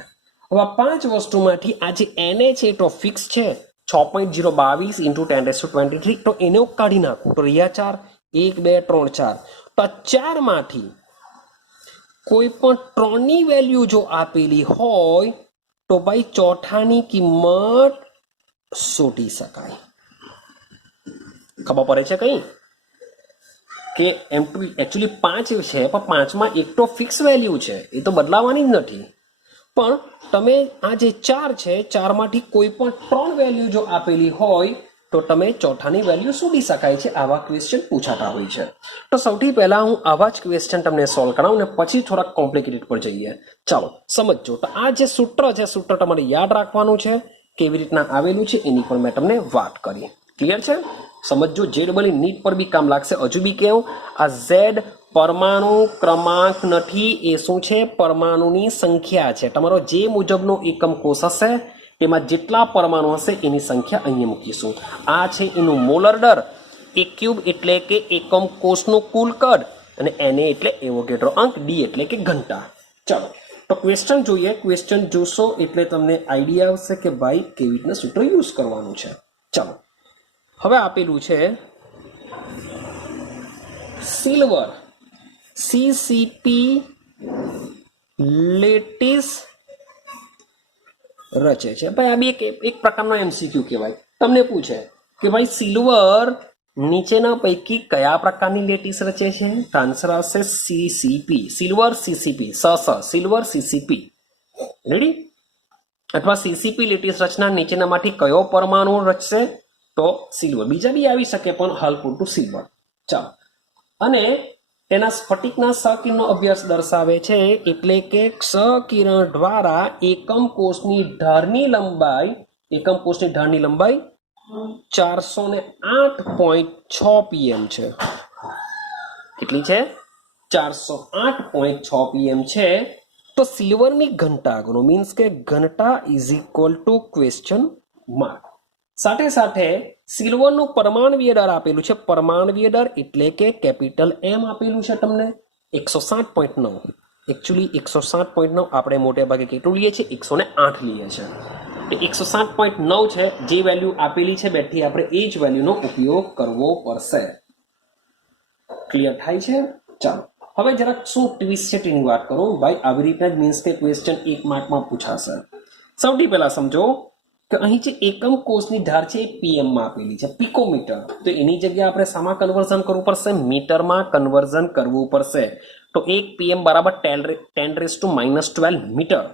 હવે 5 વસ્તુમાંથી આ જે એને છે તો ફિક્સ છે 6.022 ઇન્ટુ 10⁻23. તો એને કાઢી નાખું તો રહ્યા 4, 1 2 3 4. તો 4 માંથી કોઈ પણ 3ની વેલ્યુ જો આપેલી હોય તો ભાઈ ચોથાની કિંમત શોધી શકાય. ખબર પડે છે કઈ? કે એમ ટુ એકચ્યુઅલી 5 છે પણ 5માં એક તો ફિક્સ વેલ્યુ છે, એ તો બદલાવાની જ નથી. પણ તમે આ જે 4 છે 4 માંથી કોઈ પણ 3 વેલ્યુ જો આપેલી હોય તો તમે ચોથાની વેલ્યુ શોધી શકાય છે. આવા ક્વેશ્ચન પૂછાતા હોય છે. તો સૌથી પહેલા હું આવા જ ક્વેશ્ચન તમને સોલ્વ કરાવું ને પછી થોડાક કોમ્પ્લિકેટેડ પર જઈએ. ચાલો સમજો. તો આ જે સૂત્ર છે સૂત્ર તમારે યાદ રાખવાનું છે. કેવી રીતના આવેલું છે એની પણ મેં તમને વાત કરી. ક્લિયર છે? સમજો. JEE નીટ પર બી કામ લાગશે. હજુ બી કેવું, આ ઝેડ પરમાણુ ક્રમાંક નથી, એ શું છે? પરમાણુની સંખ્યા છે. તમારો જે મુજબનો એકમ કોષ હશે તેમાં જેટલા પરમાણુ હશે એની સંખ્યા અહીંયા મૂકીશું. આ છે એનું મોલર દર. એક ક્યુબ એટલે કે એકમ કોષનું કુલ કદ, અને Na એટલે એવોગેડ્રો અંક, ડી એટલે કે ઘનતા. ચાલો તો ક્વેશ્ચન જોઈએ. ક્વેશ્ચન જોશો એટલે તમને આઈડિયા આવશે કે ભાઈ કેવી રીતના સૂત્ર યુઝ કરવાનું છે. ચાલો હવે આપેલું છે સિલ્વર CCP લેટિસ રચે છે. ભાઈ આ બી એક પ્રકારનો MCQ કહેવાય. તમને પૂછે કે ભાઈ સિલ્વર નીચેના પૈકી કયા પ્રકારની લેટિસ રચે છે? આન્સર આવશે CCP. Silver CCP. Silver CCP. Ready? અથવા CCP લેટિસ રચના નીચેનામાંથી કયો પરમાણુ રચશે? તો સિલ્વર. બીજા બી આવી શકે પણ હાલ પૂરતું સિલ્વર. ચાલો. અને તેના સ્ફટિકના સકિરણનો અભ્યાસ દર્શાવે છે. એટલે કે સકિરણ દ્વારા એકમ કોષની ધારની લંબાઈ 408.6 pm છે. કેટલી છે? 408.6 pm છે. તો સિલ્વરની ઘનતા ગણો. મીન્સ કે ઘનતા is equal two question mark. સાથે સાથે સિલ્વરનું પરમાણવીય દળ આપેલું છે. પરમાણવીય દળ એટલે કે કેપિટલ એમ આપેલું છે તમને 160.9. એકચ્યુઅલી 160.9 આપણે મોટે ભાગે કેટલું લઈએ છીએ? 108 લઈએ છીએ. 160.9 છે. જે વેલ્યુ આપેલી છે બેઠી આપણે એ જ વેલ્યુનો ઉપયોગ કરવો પડશે. ક્લિયર થાય છે? ચાલો હવે જરાક શું ટ્વિસ્ટ છે તેની વાત કરું. ભાઈ આવી રીતના જ મીન્સ કે ક્વેશ્ચન 1 માર્કમાં પૂછાશે. સૌથી પહેલા સમજો કે અહીં જે એકમ કોષની ધાર છે એ PM માં આપેલી છે, પિકોમીટર. તો એની જગ્યાએ આપણે શામાં કન્વર્ઝન કરવું પડશે? મીટરમાં કન્વર્ઝન કરવું પડશે. તો 1 PM બરાબર 10⁻12 મીટર.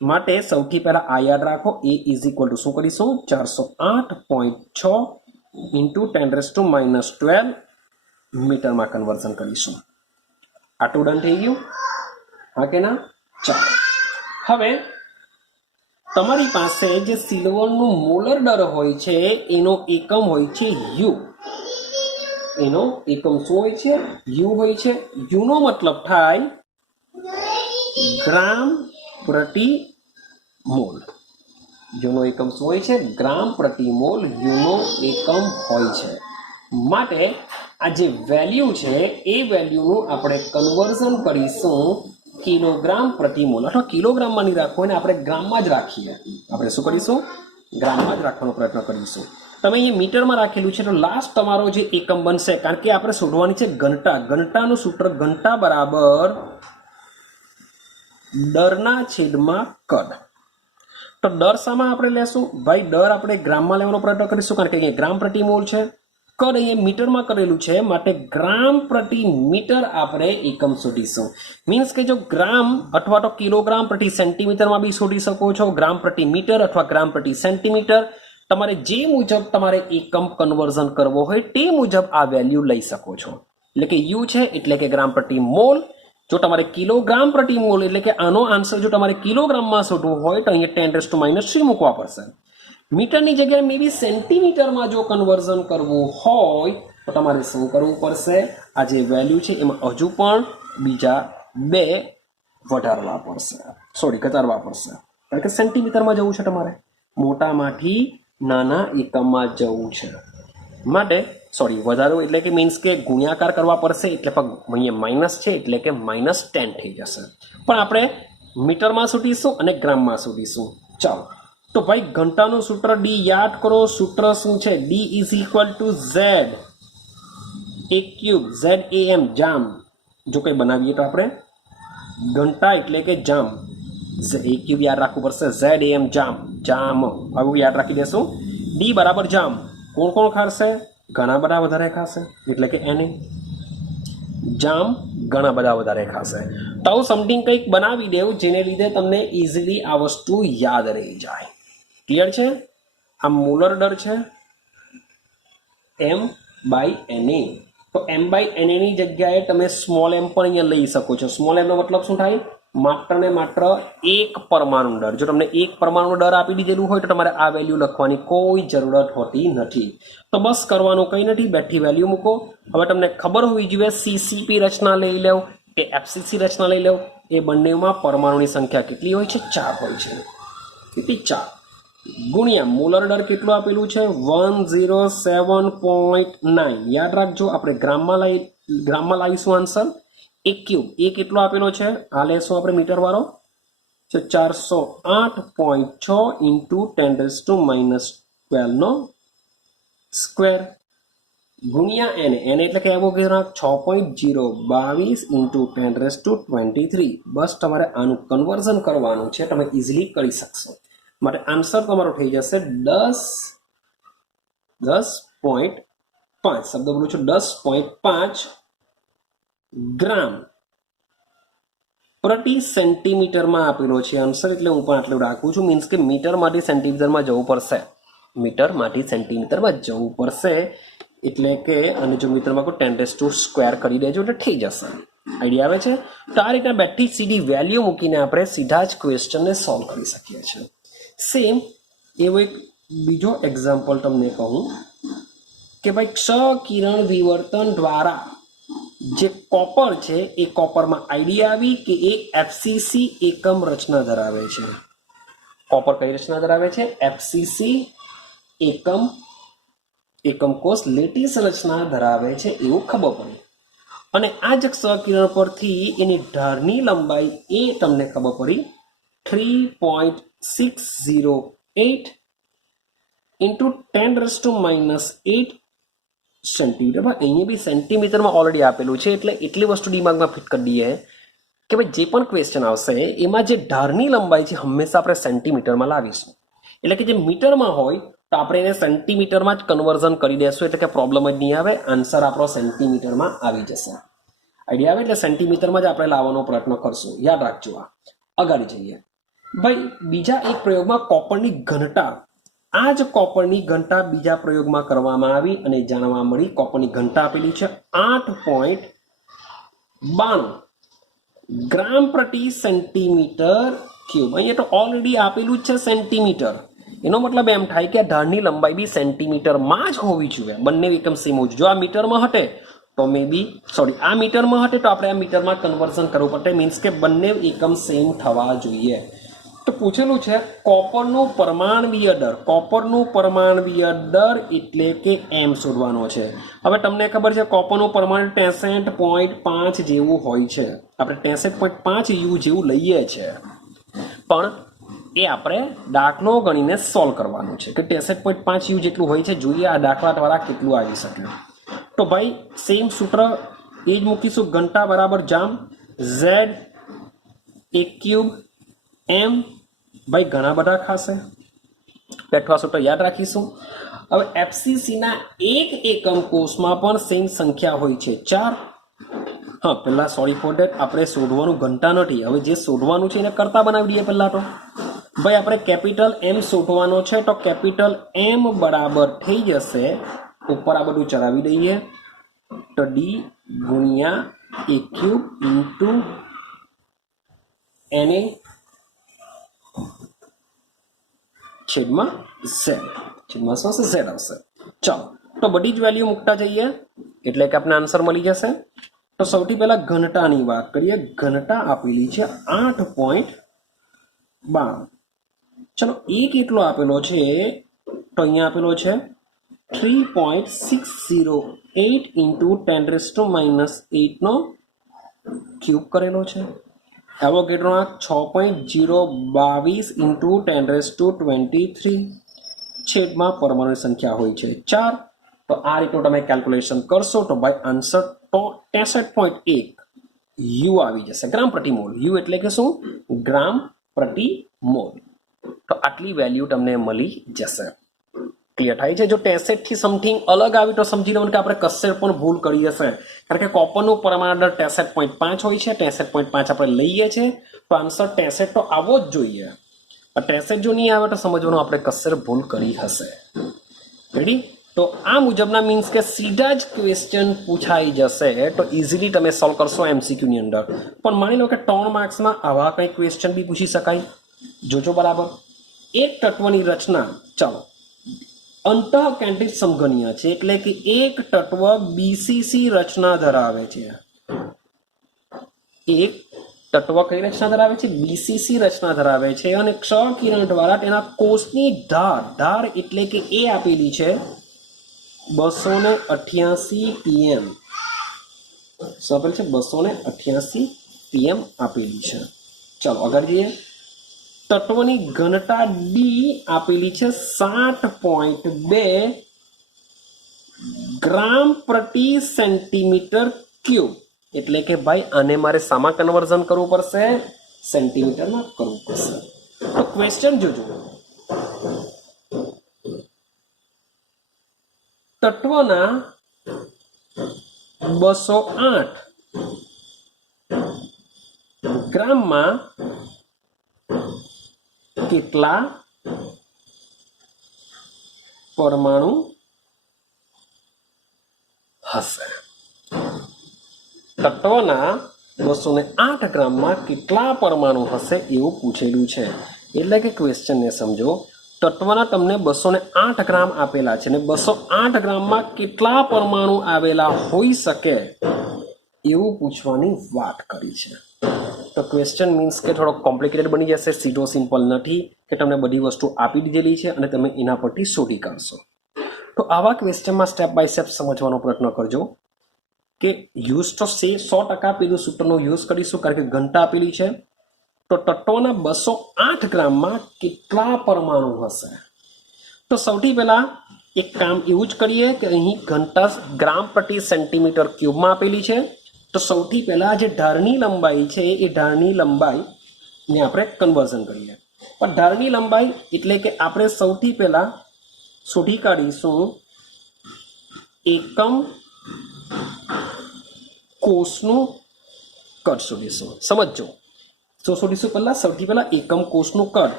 માટે સૌથી પહેલા આ યાદ રાખો. A ઇઝ ઇક્વલ ટુ શું કરીશું? 408.6 ઇન્ટુ 10⁻12 મીટરમાં કન્વર્ઝન કરીશું. આટલું ડન થઈ ગયું? હા કે ના? ચાલો હવે તમારી પાસે જે સિલ્વરનું મોલર દર હોય છે એનો એકમ હોય છે U. એનો એકમ શું હોય છે? U હોય છે. U નો મતલબ થાય ગ્રામ પ્રતિ મોલ. U નો એકમ શું હોય છે? ગ્રામ પ્રતિ મોલ U નો એકમ હોય છે. માટે આ જે વેલ્યુ છે એ વેલ્યુનું આપણે કન્વર્ઝન કરીશું કિલોગ્રામ પ્રતિ મોલ, અથવા કિલોગ્રામમાં નહીં રાખવું અને આપણે ગ્રામમાં જ રાખીએ. આપણે શું કરીશું? ગ્રામમાં જ રાખવાનો પ્રયત્ન કરીશું. તમે અહીંયા મીટરમાં રાખેલું છે, તો લાસ્ટ તમારો જે એકમ બનશે, કારણ કે આપણે શોધવાની છે ઘનતા. ઘનતાનું સૂત્ર ઘનતા બરાબર દરના છેદમાં કદ. તો દર શામાં આપણે લેશું? ભાઈ દર આપણે ગ્રામમાં લેવાનો પ્રયત્ન કરીશું, કારણ કે અહીંયા ગ્રામ પ્રતિ મોલ છે. કદ અહીંયા મીટરમાં કરેલું છે, માટે ગ્રામ પ્રતિ મીટર આપણે એકમ શોધીશું. મીન્સ કે જો ગ્રામ અથવા તો કિલોગ્રામ પ્રતિ સેન્ટીમીટરમાં બી શોધી શકો છો, ગ્રામ પ્રતિ મીટર અથવા ગ્રામ પ્રતિ સેન્ટીમીટર. તમારે જે મુજબ તમારે એકમ કન્વર્ઝન કરવો હોય તે મુજબ આ વેલ્યુ લઈ શકો છો. એટલે કે યુ છે એટલે કે ગ્રામ પ્રતિ મોલ. જો તમારે કિલોગ્રામ પ્રતિ મોલ એટલે કે આનો આન્સર જો તમારે કિલોગ્રામમાં શોધવું હોય તો અહીંયા 10⁻³ મૂકવા પડશે. મીટરની જગ્યાએ મે બી સેન્ટીમીટરમાં જો કન્વર્ઝન કરવું હોય તો તમારે શું કરવું પડશે? આ જે વેલ્યુ છે એમાં હજુ પણ બીજા 2 વધારવા પડશે, ઘટાડવા પડશે, કારણ કે સેન્ટીમીટરમાં જવું છે તમારે, મોટામાંથી નાના એકમમાં જવું છે. માટે વધારો એટલે કે મીન્સ કે ગુણ્યાકાર કરવા પડશે, એટલે અહીંયા માઇનસ છે એટલે કે -10 થઈ જશે. પણ આપણે મીટરમાં શોધીશું અને ગ્રામમાં શોધીશું. ચાલો, તો ભાઈ ઘનતાનું સૂત્ર ડી યાદ કરો. સૂત્ર શું છે? D is equal to Z a³ ZAM જામ. જો કંઈ બનાવીએ તો આપણે ઘનતા એટલે કે જામ, a³ યાદ રાખવું પડશે. ZAM જામ, જામ આવું યાદ રાખી દેશું. ડી બરાબર જામ. કોણ કોણ ખાશે? ઘણા બધા વધારે ખાશે, એટલે કે એને જામ ઘણા બધા વધારે ખાશે. તો આવું સમથિંગ કંઈક બનાવી દેવું જેને લીધે તમને ઇઝીલી આ વસ્તુ યાદ રહી જાય. ક્લિયર છે? આ મોલર દર છે m/na. તો m/na ની જગ્યાએ તમે સ્મોલ m પણ અહીંયા લઈ શકો છો. સ્મોલ m નો મતલબ શું થાય? માત્ર ને માત્ર એક પરમાણુ દર. જો તમને એક પરમાણુ દર આપી દીધેલું હોય તો તમારે આ વેલ્યુ લખવાની કોઈ જરૂરત હોતી નથી. તો બસ કરવાનું કંઈ નથી, બેઠી વેલ્યુ મૂકો. હવે તમને ખબર હોવી જોઈએ CCP રચના લઈ લેવ કે FCC રચના લઈ લેવ, એ બંનેમાં પરમાણુની સંખ્યા કેટલી હોય છે? 4 હોય છે. કેટલી? 4 ગુણ્યા મોલર દર કેટલું આપેલું છે? 107.9. યાદ રાખજો, આપણે ગ્રામમાં લાવીશું આન્સર. a³ એ કેટલો આપેલો છે? આ લેશું આપણે મીટર વાળો, 408.6 × 10⁻12 નો સ્ક્વેર ગુણ્યા n એટલે કે એવોગેડ્રો 6.022 × 10⁻23. બસ તમારે આનું કન્વર્ઝન કરવાનું છે, તમે ઇઝીલી કરી શકશો. માટે આન્સર તમારો થઈ જશે 10.5 શબ્દ બોલું છું 10.5 ગ્રામ પ્રતિ સેન્ટીમીટરમાં આપેલો છે આન્સર. એટલે હું પણ આટલું રાખું છું. મીન્સ કે મીટરમાંથી સેન્ટીમીટરમાં જવું પડશે, મીટરમાંથી સેન્ટીમીટરમાં જવું પડશે. એટલે કે અને જો મીટરમાં કોઈ 10⁻² કરી દેજો એટલે થઈ જશે. આઈડિયા આવે છે? તો આ રીતના બેઠી સીધી વેલ્યુ મૂકીને આપણે સીધા જ ક્વેશ્ચનને સોલ્વ કરી શકીએ છીએ. સેમ એવો એક બીજો એક્ઝામ્પલ તમને કહું કે ભાઈ ક્ષ-કિરણ વિવર્તન દ્વારા જે કોપર છે એ કોપરમાં આઈડિયા આવી કે એક FCC એકમ રચના ધરાવે છે. કોપર કઈ રચના ધરાવે છે? FCC એકમ કોષ લેટીસ રચના ધરાવે છે એવું ખબર પડી. અને આ જ ક્ષ-કિરણ પરથી એની ધારની લંબાઈ એ તમને ખબર પડી 3.608 × 10⁻8 સેન્ટીમીટર. અહીંયા બી સેન્ટીમીટરમાં ઓલરેડી આપેલું છે, એટલે એટલી વસ્તુ દિમાગમાં ફિટ કરી દઈએ કે ભાઈ જે પણ ક્વેશ્ચન આવશે એમાં જે ધારની લંબાઈ છે હંમેશા આપણે સેન્ટીમીટરમાં લાવીશું. એટલે કે જે મીટરમાં હોય તો આપણે એને સેન્ટીમીટરમાં જ કન્વર્ઝન કરી દેશું, એટલે કે પ્રોબ્લેમ જ નહીં આવે, આન્સર આપણો સેન્ટીમીટરમાં આવી જશે. આઈડિયા આવે? એટલે સેન્ટીમીટરમાં જ આપણે લાવવાનો પ્રયત્ન કરશું. યાદ રાખજો. આ આગળ જઈએ ભાઈ. બીજા એક પ્રયોગમાં કોપરની ઘનતા, આ જ કોપરની ઘનતા બીજા પ્રયોગમાં કરવામાં આવી અને જાણવા મળી. કોપરની ઘનતા આપેલી છે 8.92 ગ્રામ પ્રતિ સેન્ટીમીટર ક્યુબ. અહીંયા તો ઓલરેડી આપેલું જ છે સેન્ટીમીટર. એનો મતલબ એમ થાય કે આ ધારની લંબાઈ બી સેન્ટીમીટરમાં જ હોવી જોઈએ. બંને એકમ સેમ હોવું જોઈએ. જો આ મીટરમાં હટે તો આ મીટરમાં હટે તો આપણે આ મીટરમાં કન્વર્ઝન કરવું પડે. મીન્સ કે બંને એકમ સેમ થવા જોઈએ. તો પૂછેલું છે કોપરનું પરમાણવીય દર. કોપરનું પરમાણવીય દર એટલે કે એમ શોધવાનો છે. હવે તમને ખબર છે કોપરનું પરમાણુ 63.5 જેવું હોય છે. આપણે 63.5 યુ જેવું લઈએ છે, પણ એ આપણે દાખલો ગણીને સોલ્વ કરવાનું છે કે 63.5 યુ જેટલું હોય છે. જોઈએ આ દાખલા દ્વારા કેટલું આવી શકે. તો ભાઈ સેમ સૂત્ર એ જ મૂકીશું. ઘંટા બરાબર જામ, ઝેડ એક ક્યુબ એમ. ભાઈ ઘણા બધા ખાશે, બેઠવા સૂત્ર યાદ રાખીશું. હવે એફસીસીના એક એકમ કોષમાં પણ સેમ સંખ્યા હોય છે 4. હા, પહેલા સોરી ફોર ડેટ, આપણે શોધવાનું ઘંટા નથી. હવે જે શોધવાનું છે એને કરતા બનાવી દઈએ પહેલા. તો ભાઈ આપણે કેપિટલ એમ શોધવાનો છે, તો કેપિટલ એમ બરાબર થઈ જશે, ઉપર આ બધું ચલાવી દઈએ, તો ડી ગુણ્યા એ ક્યુબ ઇન્ટુ એને છેદમાં ઝેડ. છેદમાં શું હશે? ઝેડ આવશે. ચાલો, તો બધી જ વેલ્યુ મૂકતા જઈએ એટલે કે આપણે આન્સર મળી જશે. તો સૌથી પહેલા ઘનતાની વાત કરીએ. ઘનતા આપેલી છે 8.92. ચલો એ કેટલો આપેલો છે? તો અહીંયા આપેલો છે 3.608 ઇન્ટુ 10⁻⁸ નો ક્યુબ કરેલો છે. એવોગેડ્રો 6.022 ઇન્ટુ 10⁻23 છેદમાં પરમાણુની સંખ્યા હોય છે 4. તો આ રીતનું તમે કેલ્ક્યુલેશન કરશો તો ભાઈ આન્સર તો 63.1 યુ આવી જશે, ગ્રામ પ્રતિ મોલ. યુ એટલે કે શું? ગ્રામ પ્રતિ મોલ. તો આટલી વેલ્યુ તમને મળી જશે. ક્લિયર થાય છે? જો 63 થી સમથિંગ અલગ આવી તો સમજી લેવાનું કે આપણે કશે પણ ભૂલ કરી હશે, કારણ કે કોપરનું પરમાણુ દર 63.5 હોય છે. 63.5 આપણે લઈએ છીએ, તો આન્સર 63 તો આવવો જ જોઈએ. 63 જો નહીં આવે તો સમજવાનું આપણે કશે ભૂલ કરી હશે. રેડી? તો આ મુજબના મીન્સ કે સીધા જ ક્વેશ્ચન પૂછાઈ જશે, તો ઇઝીલી તમે સોલ્વ કરશો એમસીક્યુની અંદર. પણ માની લો કે 3 માર્ક્સમાં આવા કંઈ ક્વેશ્ચન બી પૂછી શકાય. જોજો બરાબર. એક તત્વની રચના, ચાલો, અંતઃકેન્દ્રિત સમઘનીય છે, એટલે કે એક તત્વ બીસીસી રચના ધરાવે છે. એક તત્વ કઈ રચના ધરાવે છે? બીસીસી રચના ધરાવે છે. અને ક્ષ કિરણ દ્વારા તેના કોષની ધાર એટલે કે એ આપેલી છે 288 pm. શું આપેલ છે? 288 pm આપેલી છે. ચાલો આગળ જઈએ. તત્વની ઘનતા ડી આપેલી છે 7.2 ગ્રામ પ્રતિ સેન્ટીમીટર ક્યુબ. એટલે કે ભાઈ આને મારે શામાં કન્વર્ઝન કરવું પડશે? સેન્ટીમીટરમાં કરવું પડશે. તો ક્વેશ્ચન જોજો. તત્વના 208 ગ્રામમાં કેટલા પરમાણુ હશે? તત્વના 208 ગ્રામમાં કેટલા પરમાણુ હશે એવું પૂછેલું છે. એટલે કે ક્વેશ્ચનને સમજો. તત્વના તમને 208 ગ્રામ આપેલા છે, અને 208 ગ્રામમાં કેટલા પરમાણુ આવેલા હોઈ શકે એવું પૂછવાની વાત કરી છે. તો ક્વેશ્ચન મીન્સ કે થોડો કોમ્પ્લિકેટેડ બની જશે, સીધો સિમ્પલ નથી કે તમને બધી વસ્તુ આપી દીધેલી છે અને તમે એના પરથી શોધી કાઢશો. તો આવા ક્વેશ્ચનમાં સ્ટેપ બાય સ્ટેપ સમજવાનો પ્રયત્ન કરજો કે યુઝ તો 100% પેલું સૂત્રનો યુઝ કરીશું, કારણ કે ઘનતા આપેલી છે. તો તત્વના 208 ગ્રામમાં કેટલા પરમાણુ હશે? તો સૌથી પહેલા એક કામ એવું જ કરીએ કે અહીં ઘનતા ગ્રામ પ્રતિ સેન્ટીમીટર ક્યુબમાં આપેલી છે. તો સૌથી પહેલા જે ધારની લંબાઈ છે એ ધારની લંબાઈને આપણે કન્વર્ઝન કરીએ. પણ ધારની લંબાઈ એટલે કે આપણે સૌથી પહેલા શોધી કાઢીશું એકમ કોષનું કદ શોધીશું. સમજો શું શોધીશું? પહેલા સૌથી પહેલા એકમ કોષનું કદ.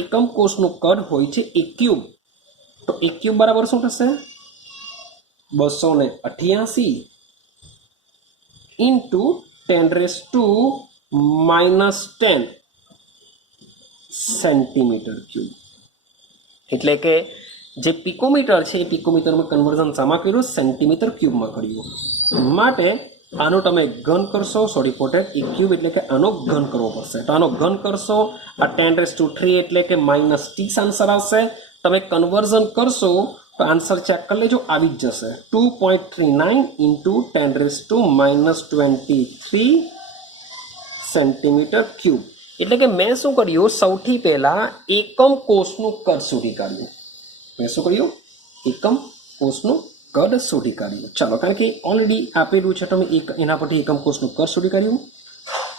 એકમ કોષનું કદ હોય છે 1 ક્યુબ. તો 1 ક્યુબ બરાબર શું થશે? 288 ઇન્ટુ 10⁻⁻10 સેન્ટીમીટર ક્યુબ. એટલે કે જે પિકોમીટર છે એ પિકોમીટરમાં કન્વર્ઝન શામાં કર્યું? સેન્ટીમીટર ક્યુબમાં કર્યું. માટે આનો તમે ઘન કરશો, સોરી પોટેટ એ ક્યુબ એટલે કે આનો ઘન કરવો પડશે. તો આનો ઘન કરશો, આ 10⁻³ એટલે કે -30 આન્સર આવશે. તમે કન્વર્ઝન કરશો તો આન્સર ચેક કરી લેજો, આવી જ જશે 2.39 × 10⁻23 સેન્ટીમીટર ક્યુબ. એટલે કે મેં શું કર્યું, સૌથી પહેલા એકમ કોષનું કદ શોધી કાઢ્યું. મેં શું કર્યું, એકમ કોષનું કદ શોધી કાઢ્યું. ચાલો, કારણ કે ઓલરેડી આપેલું છે, તમે એના પરથી એકમ કોષનું કદ શોધી કાઢ્યું.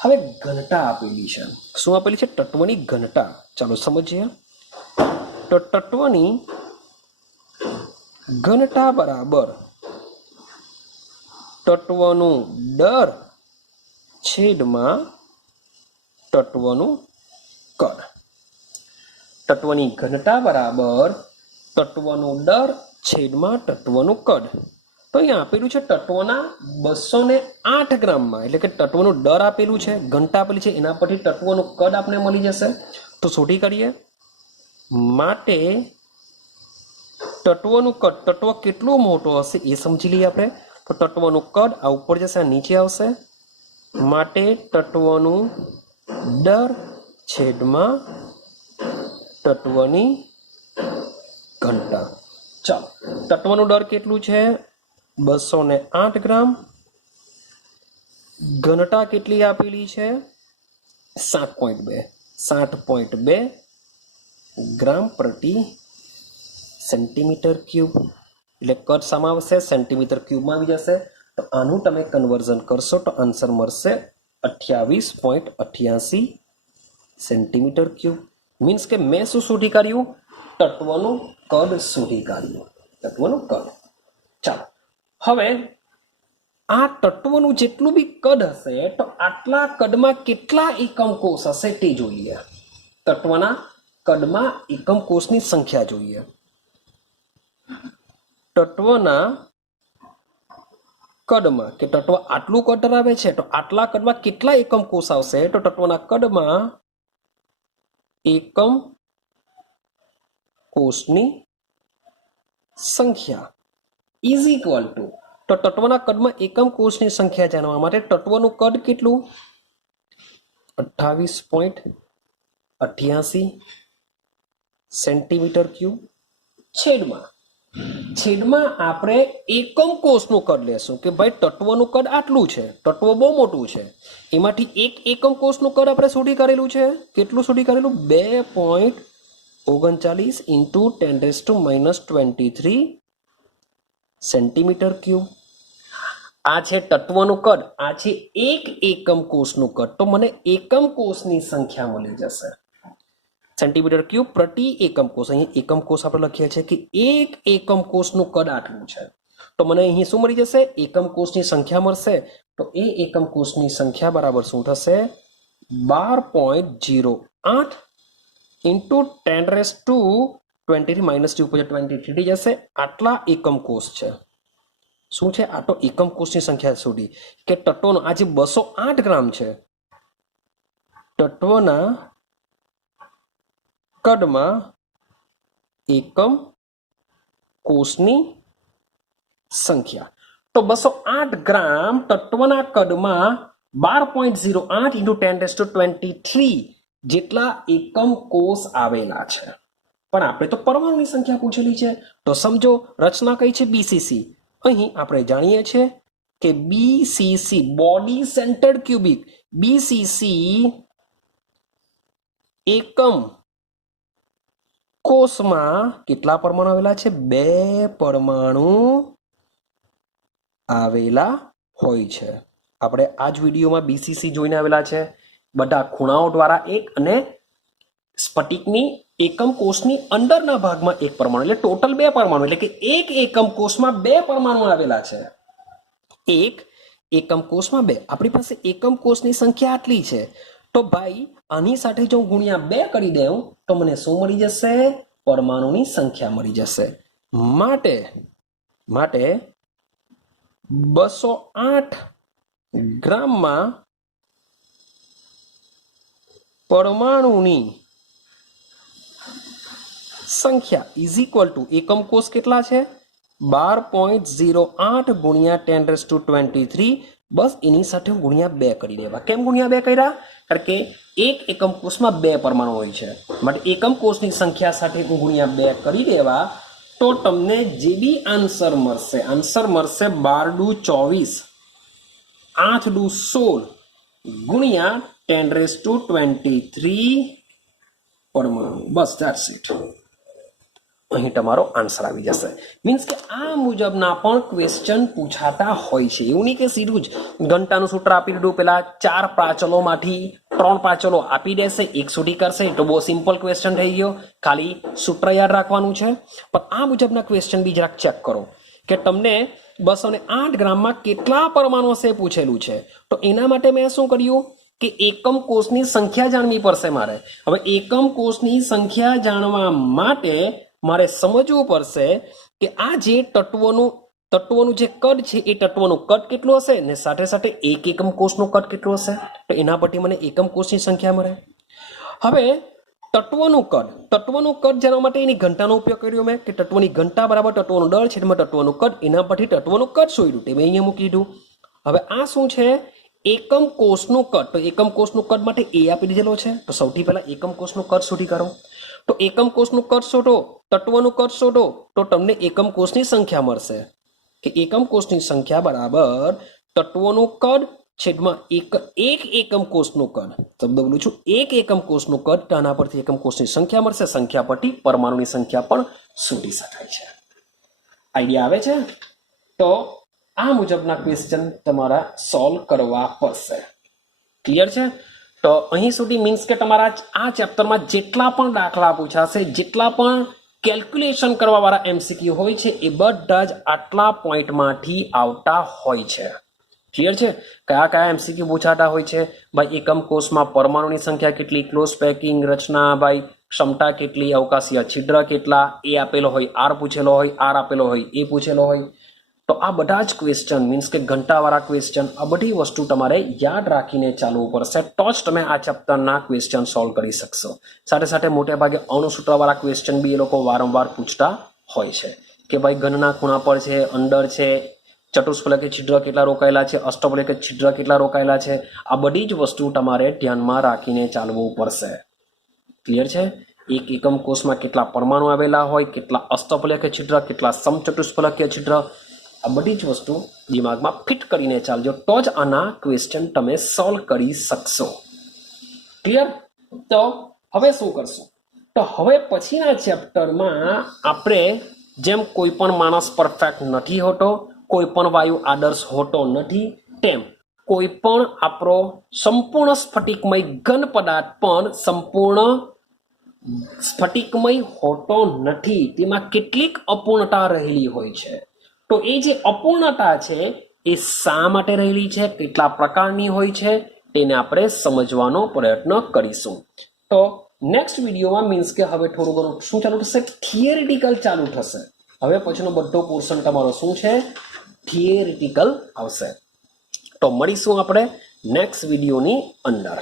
હવે ઘનતા આપેલી છે. શું આપેલી છે? તત્વની ઘનતા. ચાલો સમજીએ. તો તત્વની ઘનતા બરાબર તત્વનું દર છેદમાં તત્વનું કદ. તત્વની ઘનતા બરાબર તત્વનું દર છેદમાં તત્વનું કદ. તો અહીંયા આપેલું છે તત્વના 208 ગ્રામમાં, એટલે કે તત્વનું દર આપેલું છે, ઘનતા આપેલી છે, એના પરથી તત્વનું કદ આપણે મળી જશે. તો શોધી કાઢીએ. માટે તત્વનું કદ, તત્વ કેટલું મોટો હશે એ સમજી લઈએ આપણે. તો તત્વનું કદ આ ઉપર જશે, આ નીચે આવશે. માટે તત્વનું દર છેદમાં તત્વની ઘનતા. ચાલો, તત્વનું દર કેટલું છે? 208 ગ્રામ. ઘનતા કેટલી આપેલી છે? 7.2 ગ્રામ પ્રતિ સેન્ટીમીટર ક્યુબ. એટલે કદ શામાં આવશે? સેન્ટીમીટર ક્યુબમાં આવી જશે. તો આનું તમે કન્વર્ઝન કરશો તો આન્સર મળશે 28.88 સેન્ટીમીટર ક્યુબ. મીન્સ કે મેં શું શોધી કાઢ્યું? તત્વનું કદ શોધી કાઢ્યું. તત્વનું કદ. ચાલો, હવે આ તત્વનું જેટલું બી કદ હશે તો આટલા કદમાં કેટલા એકમ કોષ હશે તે જોઈએ. તત્વના કદમાં એકમ કોષની સંખ્યા જોઈએ. તત્વના કદમાં, કે તત્વ આટલું કદ ધરાવે છે તો આટલા કદમાં કેટલા એકમ કોષ આવશે? તો તત્વના કદમાં એકમ કોષની સંખ્યા ઇઝ ઇક્વલ ટુ, તો તત્વના કદમાં એકમ કોષની સંખ્યા જાણવા માટે તત્વનું કદ કેટલું? 28.88 સેન્ટીમીટર ક્યુબ છેદમાં આપણે એકમ કોષનું કદ લેશું કે ભાઈ તત્વનું કદ આટલું છે, તત્વ બહુ મોટું છે, એમાંથી એક એકમ કોષનું કદ આપણે શોધી કાઢેલું છે. કેટલું શોધી કાઢેલું? 2.39 × 10⁻23 સેન્ટીમીટર ક્યુબ. આ છે તત્વનું કદ, આ છે એક એકમ કોષનું કદ. તો મને એકમ કોષની સંખ્યા મળી જશે. સેન્ટીમીટર ક્યુબ પ્રતિ એકમ કોષ. અહીં એકમ કોષ આપણે લખીએ છીએ કે એક એકમ કોષનું કદ આટલું છે. તો મને અહીં શું મળી જશે? એકમ કોષની સંખ્યા મળશે. તો એ એકમ કોષની સંખ્યા બરાબર શું થશે? 12.08 × 10⁻³ જશે. આટલા એકમ કોષ છે. શું છે? આ તો એકમ કોષની સંખ્યા શોધી કે તત્વનો આ જે 208 ગ્રામ છે, તત્વના કદમાં એકમ કોષની સંખ્યા. તો 208 ગ્રામ તત્વના કદમાં 12.08 × 10⁻23 જેટલા એકમ કોષ આવેલા છે. પણ આપણે તો પરમાણુની સંખ્યા પૂછેલી છે. તો સમજો, રચના કઈ છે? બીસીસી. અહીં આપણે જાણીએ છીએ કે BCC body centred cubic, BCC એકમ કોષમાં કેટલા પરમાણુ આવેલા છે? 2 પરમાણુ આવેલા હોય છે. આપણે આ જ વિડીયોમાં બીસીસી જોઈને આવેલા છે. બધા ખૂણાઓ દ્વારા એક અને સ્ફટિકની એકમ કોષની અંદરના ભાગમાં એક પરમાણુ, એટલે ટોટલ 2 પરમાણુ, એટલે કે એક એકમ કોષમાં 2 પરમાણુ આવેલા છે. એક એકમ કોષમાં 2. આપણી પાસે એકમ કોષની સંખ્યા આટલી છે. તો ભાઈ આની સાથે જો હું ગુણ્યા 2 કરી દઉં તો મને શું મળી જશે? પરમાણુની સંખ્યા મળી જશે. માટે 208 ગ્રામમાં પરમાણુની સંખ્યા ઇઝ ઇક્વલ ટુ એકમ કોષ કેટલા છે? 12.08 × 10⁻23 બસ એની સાથે ગુણ્યા 2 કરી દેવા. કેમ ગુણ્યા 2 કર્યા? કારણ કે એક એકમ કોષમાં 2 પરમાણુ હોય છે, માટે એકમ કોષની સંખ્યા સાથે હું ગુણ્યા 2 કરી દેવા તો તમને જે બી આન્સર મળશે 12 દુ 24, 8 દુ 16 ગુણ્યા 10⁻23 પરમાણુ. બસ ધેટ્સ ઇટ. અહીં તમારો આન્સર આવી જશે. મીન્સ કે આ મુજબના પણ ક્વેશ્ચન પૂછાતા હોય છે. એવું નહીં કે સીધું જ ઘંટાનું સૂત્ર આપી દીધું, પેલા 4 પ્રાચલોમાંથી 3 પ્રાચલો આપી દેશે, 1 સુધી કરશે તો બહુ સિમ્પલ ક્વેશ્ચન થઈ ગયો, ખાલી સૂત્ર યાદ રાખવાનું છે. પણ આ મુજબના ક્વેશ્ચન બી જરાક ચેક કરો કે તમને 208 ગ્રામમાં કેટલા પરમાણુ હશે પૂછેલું છે. તો એના માટે મેં શું કર્યું કે એકમ કોષની સંખ્યા જાણવી પડશે મારે. હવે એકમ કોષની સંખ્યા જાણવા માટે મારે સમજવું પડશે કે આ જે તત્વોનું જે કદ છે એ તત્વોનું કદ કેટલું હશે ને સાથે સાથે એક એકમ કોષનું કદ કેટલું હશે. તો એના પરથી મને એકમ કોષની સંખ્યા મળે. હવે તત્વનું કદ જાણવા માટે એની ઘનતાનો ઉપયોગ કર્યો મેં કે તત્વની ઘનતા બરાબર તત્વનું દળ છેદમાં તત્વનું કદ. એના પરથી તત્વનું કદ શોધ્યું તે મેં અહીંયા મૂકી દીધું. હવે આ શું છે? એકમ કોષનું કદ. તો એકમ કોષનું કદ માટે એ આપી દીધેલો છે. તો સૌથી પહેલા એકમ કોષનું કદ શોધી કરો. તો એકમ કોષનું કદ શોધો, તત્વનું કદ શોધો તો તમને એકમ કોષની સંખ્યા મળશે કે એકમ કોષની સંખ્યા બરાબર તત્વોનું કદ છેદમાં એક એકમ કોષનું કદ. શબ્દ બોલું છું, એક એકમ કોષનું કદ. તો આના પરથી એકમ કોષની સંખ્યા મળશે. સંખ્યા પરથી પરમાણુની સંખ્યા પણ શોધી શકાય છે. આઈડિયા આવે છે? તો આ મુજબના ક્વેશ્ચન તમારા સોલ્વ કરવા પડશે. ક્લિયર છે? તો અહીં સુધી મીન્સ કે તમારા આ ચેપ્ટરમાં જેટલા પણ દાખલા પૂછાશે, જેટલા પણ કેલ્ક્યુલેશન કરવાવાળા એમસીક્યુ હોય છે એ બધા જ આટલા પોઈન્ટમાંથી આવતા હોય છે. ક્લિયર છે? કયા કયા એમસીક્યુ પૂછાતા હોય છે? ભાઈ એકમ કોષમાં પરમાણુની સંખ્યા કેટલી, ક્લોઝ પેકિંગ રચના, ભાઈ ક્ષમતા કેટલી, અવકાશીય છિદ્ર કેટલા, એ આપેલો હોય, આર પૂછેલો હોય, આર આપેલો હોય, એ પૂછેલો હોય. તો આ બધા જ ક્વેશ્ચન મીન્સ કે ઘંટાવાળા ક્વેશ્ચન, આ બધી વસ્તુ તમારે યાદ રાખીને ચાલવું પડશે તો જ તમે આ ચેપ્ટરના ક્વેશ્ચન સોલ્વ કરી શકશો. સાથે સાથે મોટે ભાગે અણુસૂત્રવાળા ક્વેશ્ચન બી એ લોકો વારંવાર પૂછતા હોય છે કે ભાઈ ઘનના ખૂણા પર છે, અંદર છે, ચતુષ્ફલકે છિદ્ર કેટલા રોકાયેલા છે, અષ્ટફલકે છિદ્ર કેટલા રોકાયેલા છે. આ બધી જ વસ્તુ તમારે ધ્યાનમાં રાખીને ચાલવું પડશે. ક્લિયર છે? એક એકમ કોષમાં કેટલા પરમાણુ આવેલા હોય, કેટલા અષ્ટફલકે છિદ્ર, કેટલા સમચતુષ્ફલકીય છિદ્ર, આ બધી જ વસ્તુ દિમાગમાં ફિટ કરીને ચાલજો તો જ આના ક્વેશ્ચન તમે સોલ્વ કરી શકશો. ક્લિયર? તો હવે શું કરશું? તો હવે પછીના ચેપ્ટરમાં આપણે જેમ કોઈ પણ માણસ પરફેક્ટ નથી હોતો, કોઈ પણ વાયુ આદર્શ હોતો નથી, તેમ કોઈ પણ આપણો સંપૂર્ણ સ્ફટિકમય ઘન પદાર્થ પણ સંપૂર્ણ સ્ફટિકમય હોતો નથી. તેમાં કેટલીક અપૂર્ણતા રહેલી હોય છે. તો એ જે અપૂર્ણતા છે એ શા માટે રહેલી છે, કેટલા પ્રકારની હોય છે, તેને આપણે સમજવાનો પ્રયત્ન કરીશું. તો નેક્સ્ટ વિડીયોમાં મીન્સ કે હવે થોડું ઘણું શું ચાલુ થશે? થિયરિટિકલ ચાલુ થશે. હવે પછીનો બધો પોર્શન તમારો શું છે? થિયરિટિકલ આવશે. તો મળીશું આપણે નેક્સ્ટ વિડીયોની અંદર.